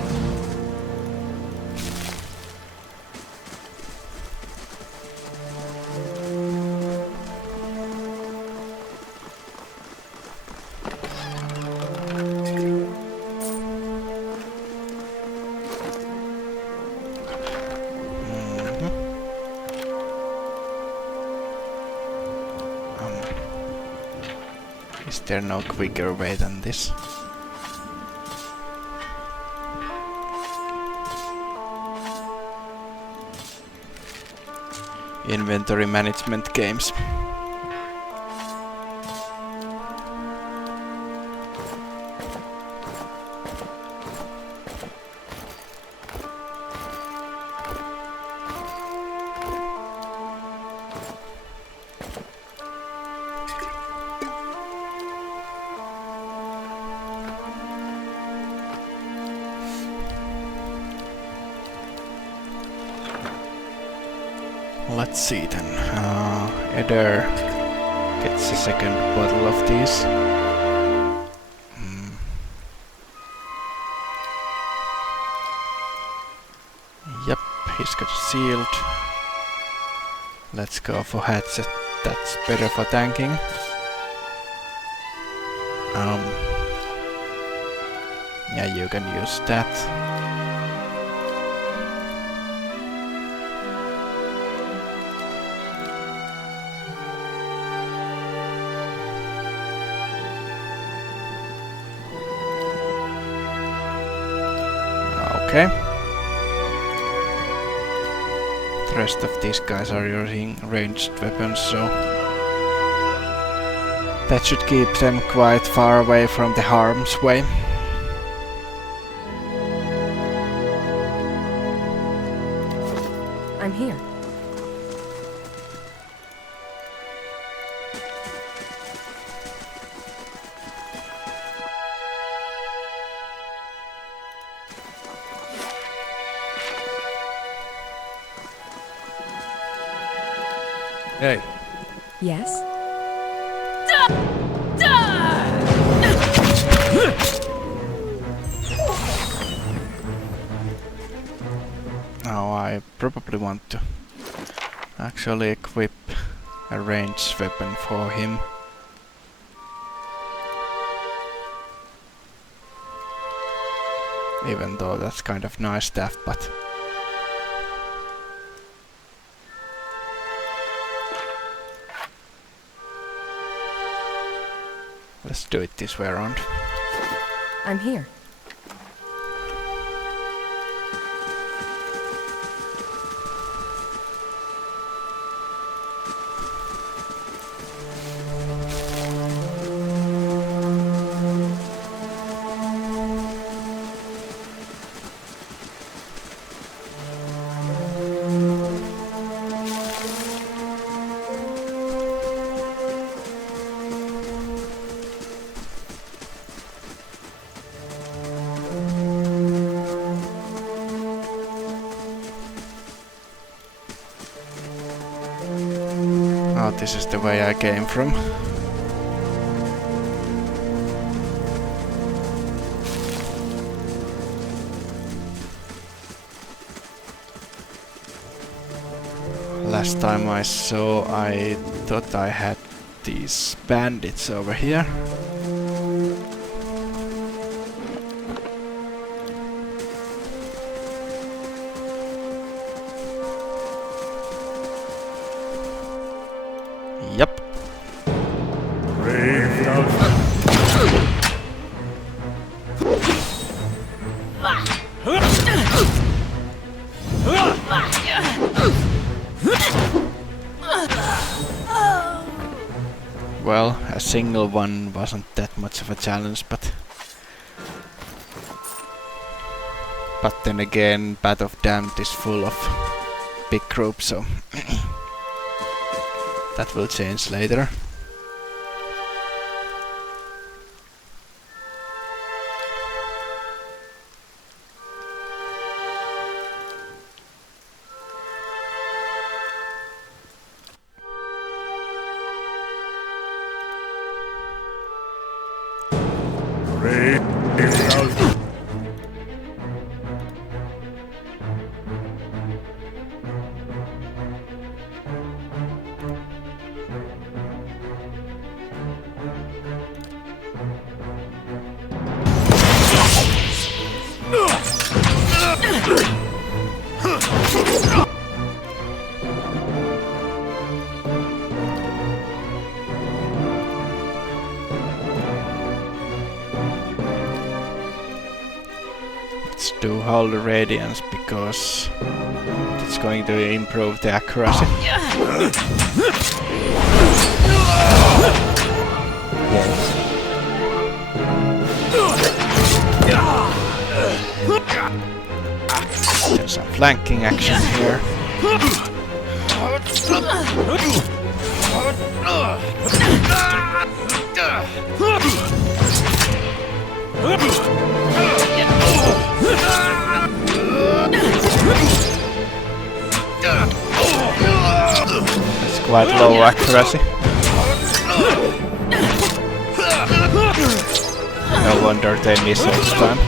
Is there no quicker way than this? Inventory management games. Let's see then. Eder gets a second bottle of these. Yep, he's got a shield. Let's go for hatchet. That's better for tanking. Yeah, you can use that. Okay. The rest of these guys are using ranged weapons, so that should keep them quite far away from the harm's way. I'm here. Hey. Yes? Now I probably want to actually equip a ranged weapon for him. Even though that's kind of nice stuff, but let's do it this way around. I'm here. Oh, this is the way I came from. Last time I saw, I thought I had these bandits over here. Yep. Well, a single one wasn't that much of a challenge, but then again, Path of Damned is full of big groups, so that will change later. Let's do Holy Radiance because it's going to improve the accuracy. There's some flanking action here. It's quite low accuracy. No wonder they miss all the time.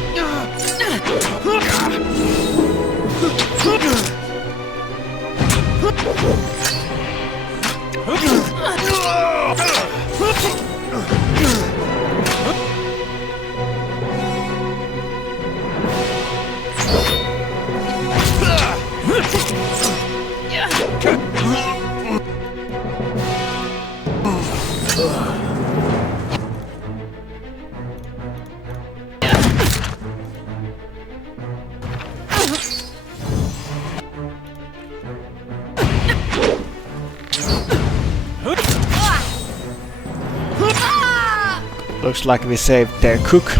Looks like we saved their cook.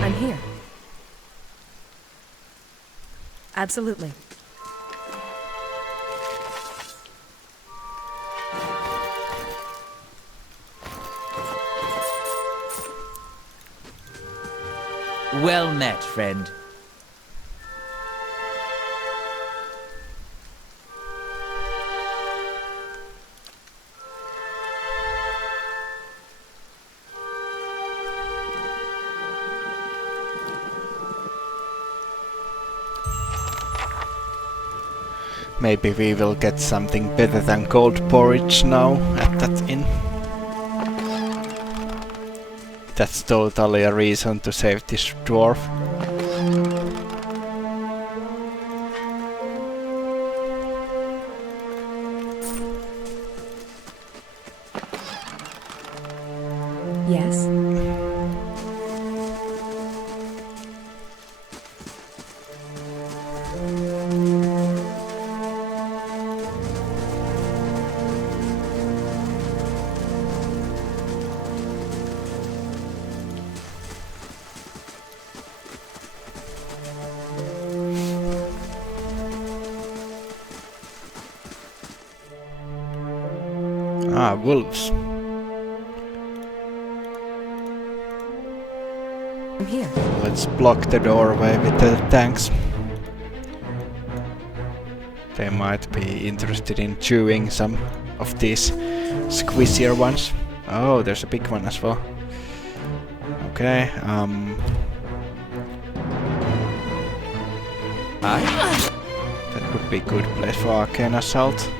I'm here. Absolutely. Well met, friend. Maybe we will get something better than cold porridge now at that inn. That's totally a reason to save this dwarf. Yes? Ah, wolves. I'm here. Let's block the doorway with the tanks. They might be interested in chewing some of these squishier ones. Oh, there's a big one as well. Okay, that would be a good place for arcane assault.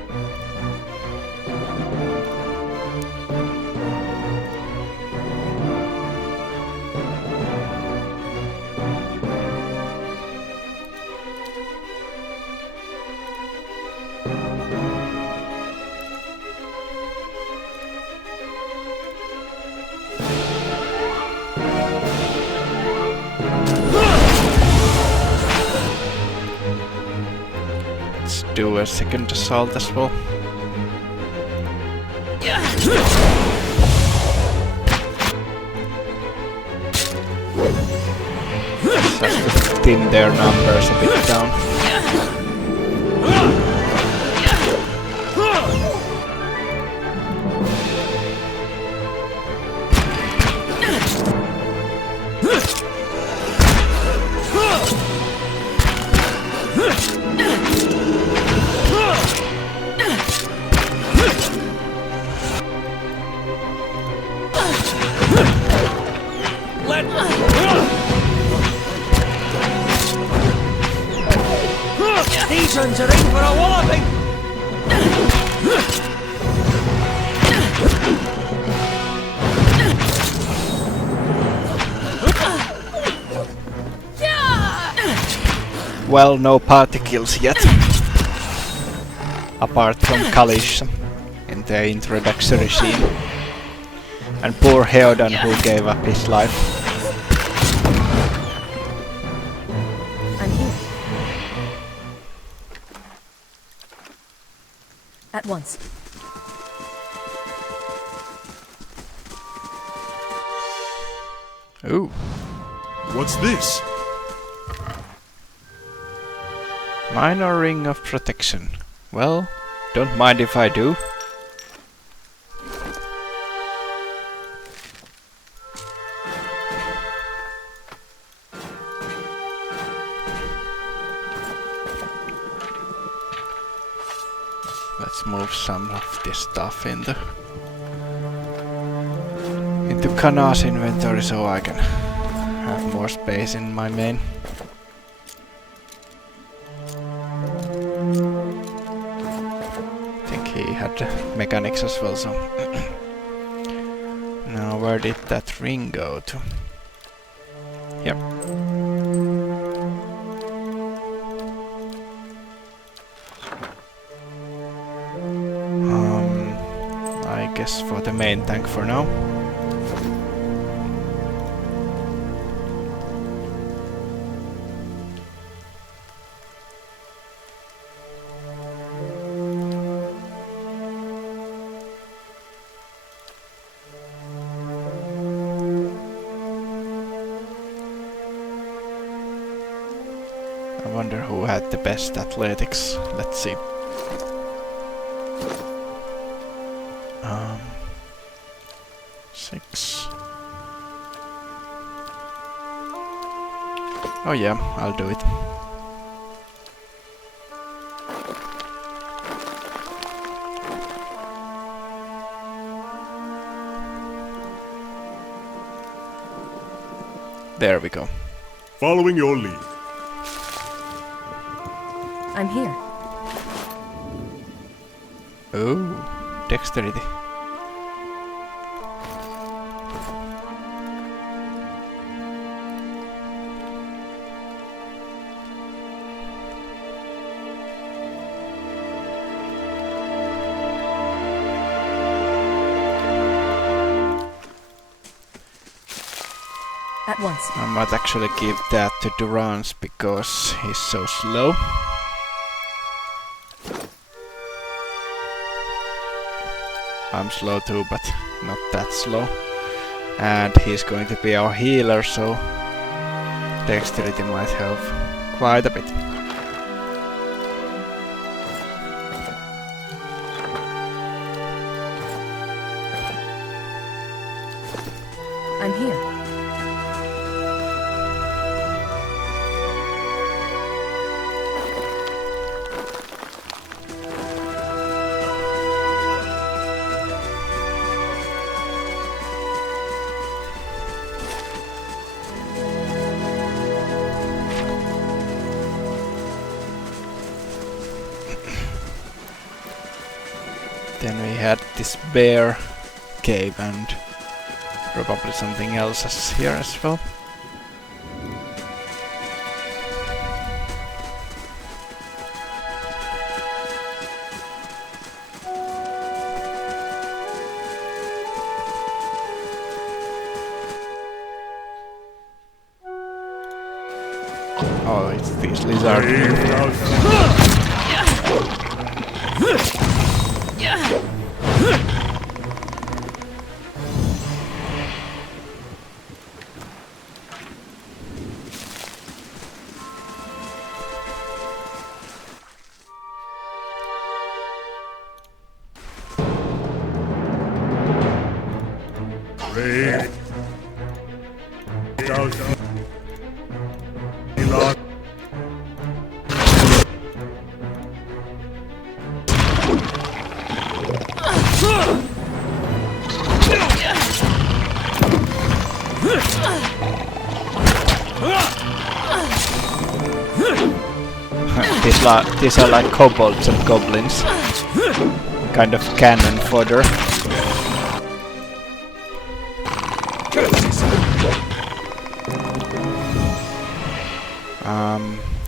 Do a second assault as well. Just to thin their numbers a bit down. These ones are in for a walloping! Well, no party kills yet. Apart from Kalish in the introductory scene. And poor Heodan who gave up his life. I'm here. At once. Ooh. What's this? Minor ring of protection. Well, don't mind if I do. Let's move some of this stuff into Kana's inventory so I can have more space in my main. I think he had mechanics as well, so now where did that ring go to? Yep. I guess for the main tank for now. I wonder who had the best athletics. Let's see. Six. Oh yeah, I'll do it. There we go. Following your lead. I'm here. Oh, dexterity. At once. I might actually give that to Durance because he's so slow. I'm slow too, but not that slow. And he's going to be our healer, so dexterity might help quite a bit. I'm here. Then we had this bear cave and probably something else as here as well. Oh, it's these lizards. These are like kobolds and goblins. Kind of cannon fodder.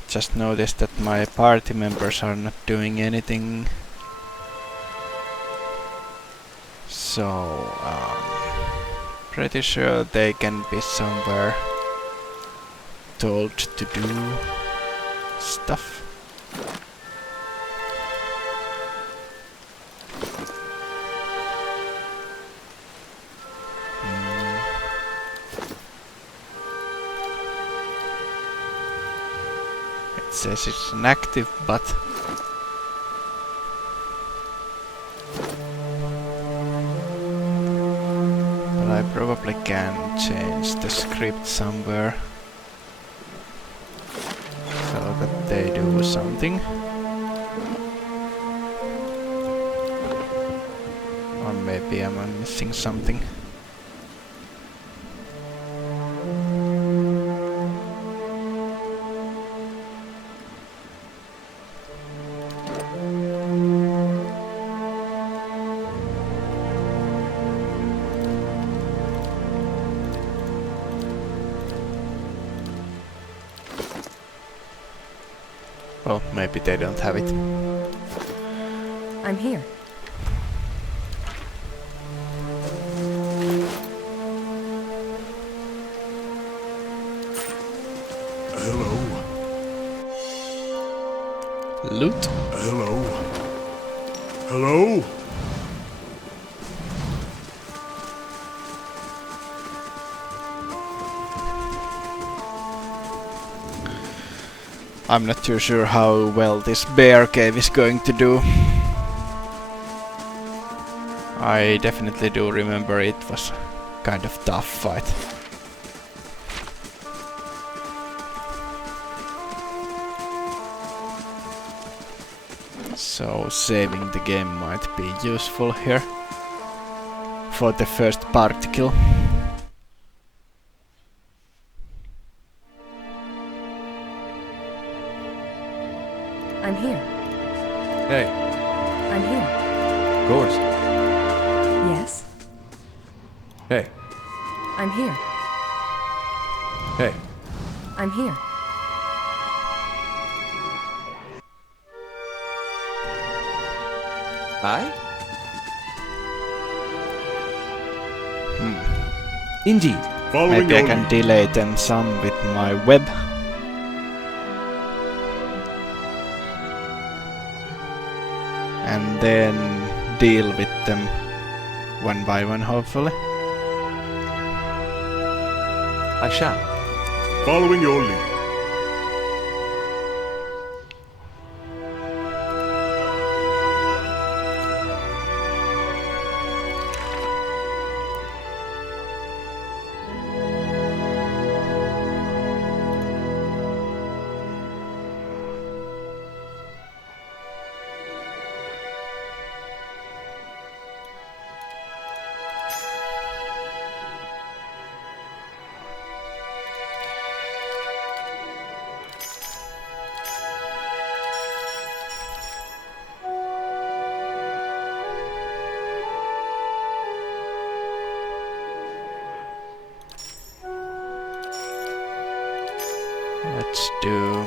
Just noticed that my party members are not doing anything. So, pretty sure they can be somewhere told to do stuff. It says it's inactive, but I probably can change the script somewhere so that they do something. Or maybe I'm missing something. Well, maybe they don't have it. I'm here. Hello. Loot? Hello. Hello? I'm not too sure how well this bear cave is going to do. I definitely do remember it was kind of tough fight. So saving the game might be useful here for the first particle. I'm here. Hey, I'm here. Hey. I'm here. Hey. I'm here. I? Indeed. Following Maybe I your can lead. delay them some with my web. And then deal with them one by one, hopefully. I shall. Following your lead. Let's do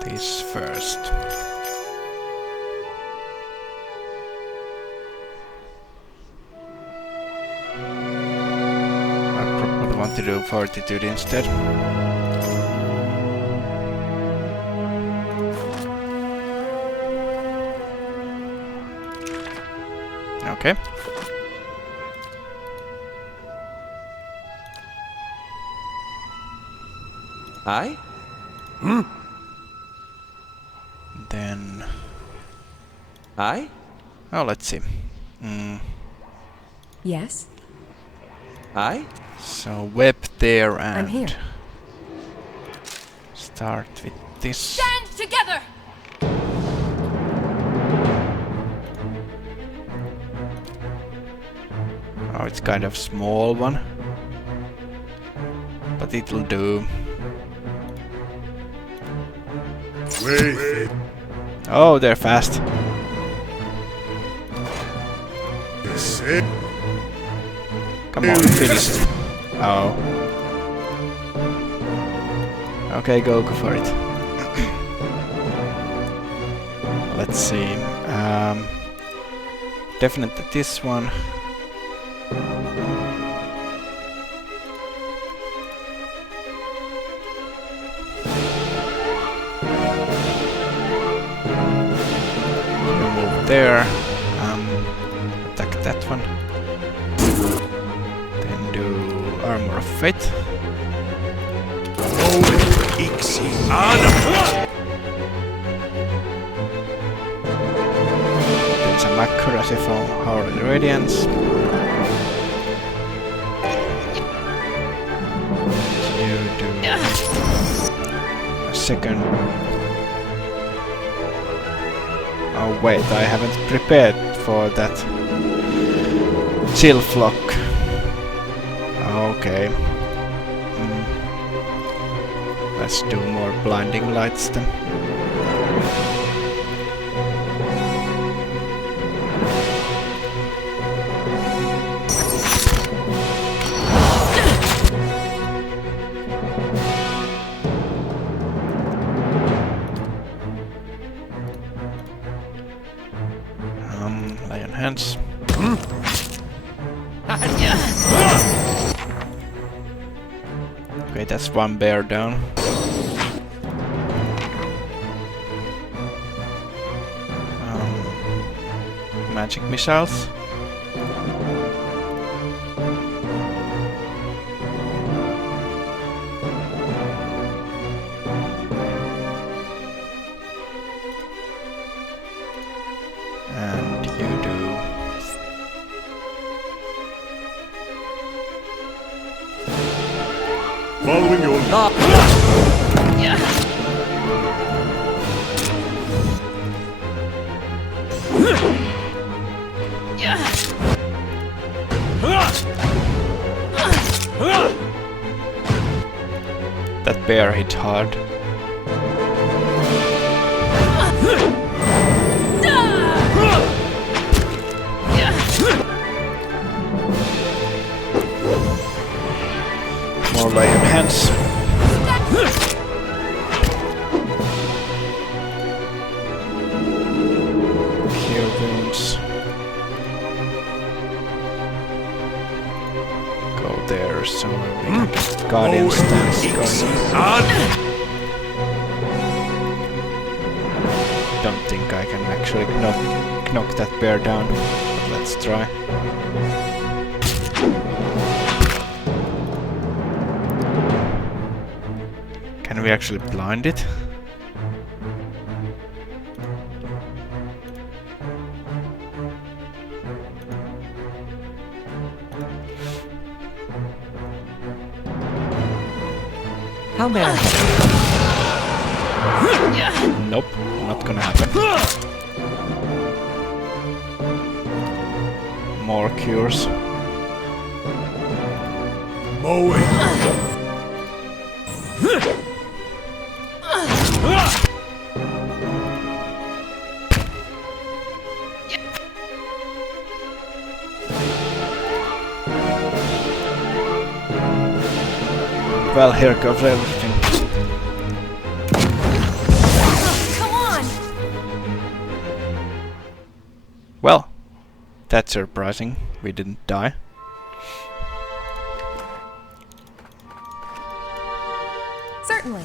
this first. I probably want to do fortitude instead. Okay. I? Then... I? oh, let's see. Yes? I? So web there and... I'm here. start with this. Stand together! Oh, it's kind of small one. But it'll do. Wait. Oh, they're fast. Sit. Come on, finish it. Oh. Okay, go for it. Let's see. Definitely this one. Move there. Attack that one. Then do Armor of Fate. Then some accuracy from Holy Radiance. You do a second. Oh wait, I haven't prepared for that. Chill Flock. Okay. Let's do more blinding lights then. Lion hands. Okay, that's one bear down. Magic missiles. And you do. Following your lead. That bear hit hard. there, so we can get Guardian stance going. Don't think I can actually knock that bear down, but let's try. Can we actually blind it? How may I help? Nope, not gonna happen. More cures. Mowing. Well, here goes everything. Come on! Well, that's surprising. We didn't die. Certainly.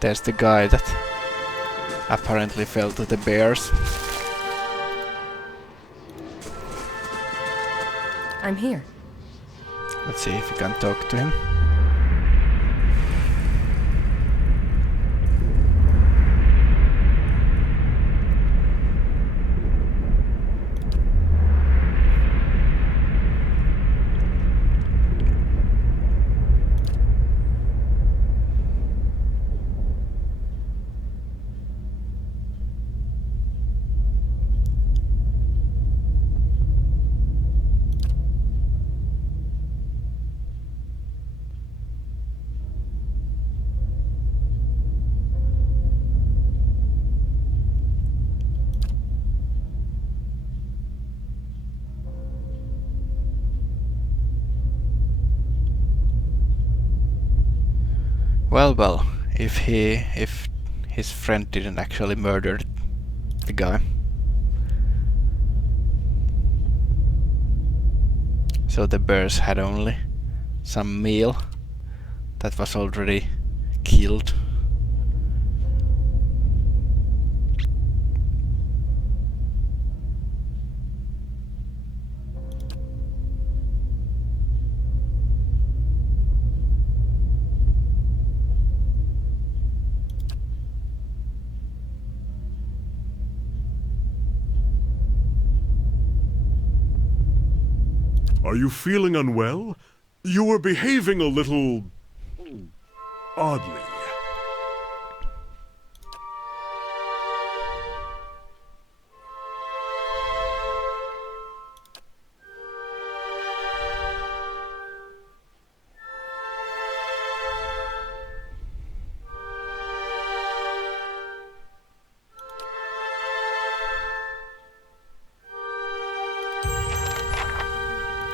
There's the guy that apparently fell to the bears. I'm here. Let's see if we can talk to him. Well, if his friend didn't actually murder the guy. So the bears had only some meal that was already killed. Are you feeling unwell? You were behaving a little... oddly.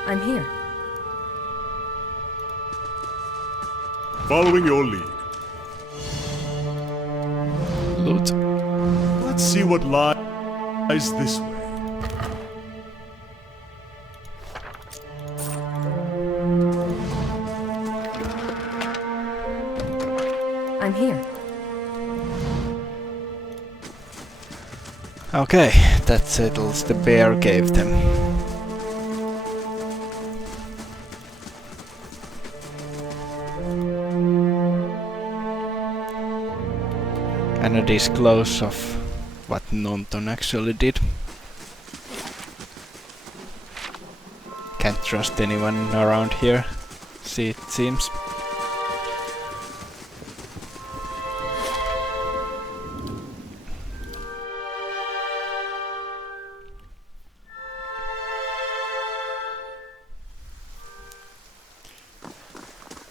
I'm here. Following your lead. Loot. Let's see what lies this way. I'm here. Okay, that settles the bear gave them. And a disclose of what Nonton actually did. Can't trust anyone around here, it seems.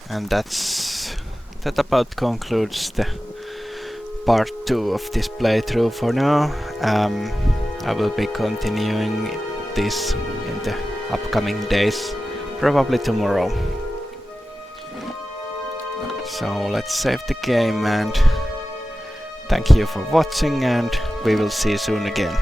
And that about concludes the part 2 of this playthrough for now. I will be continuing this in the upcoming days, probably tomorrow. So let's save the game and Thank you for watching, and we will see you soon again.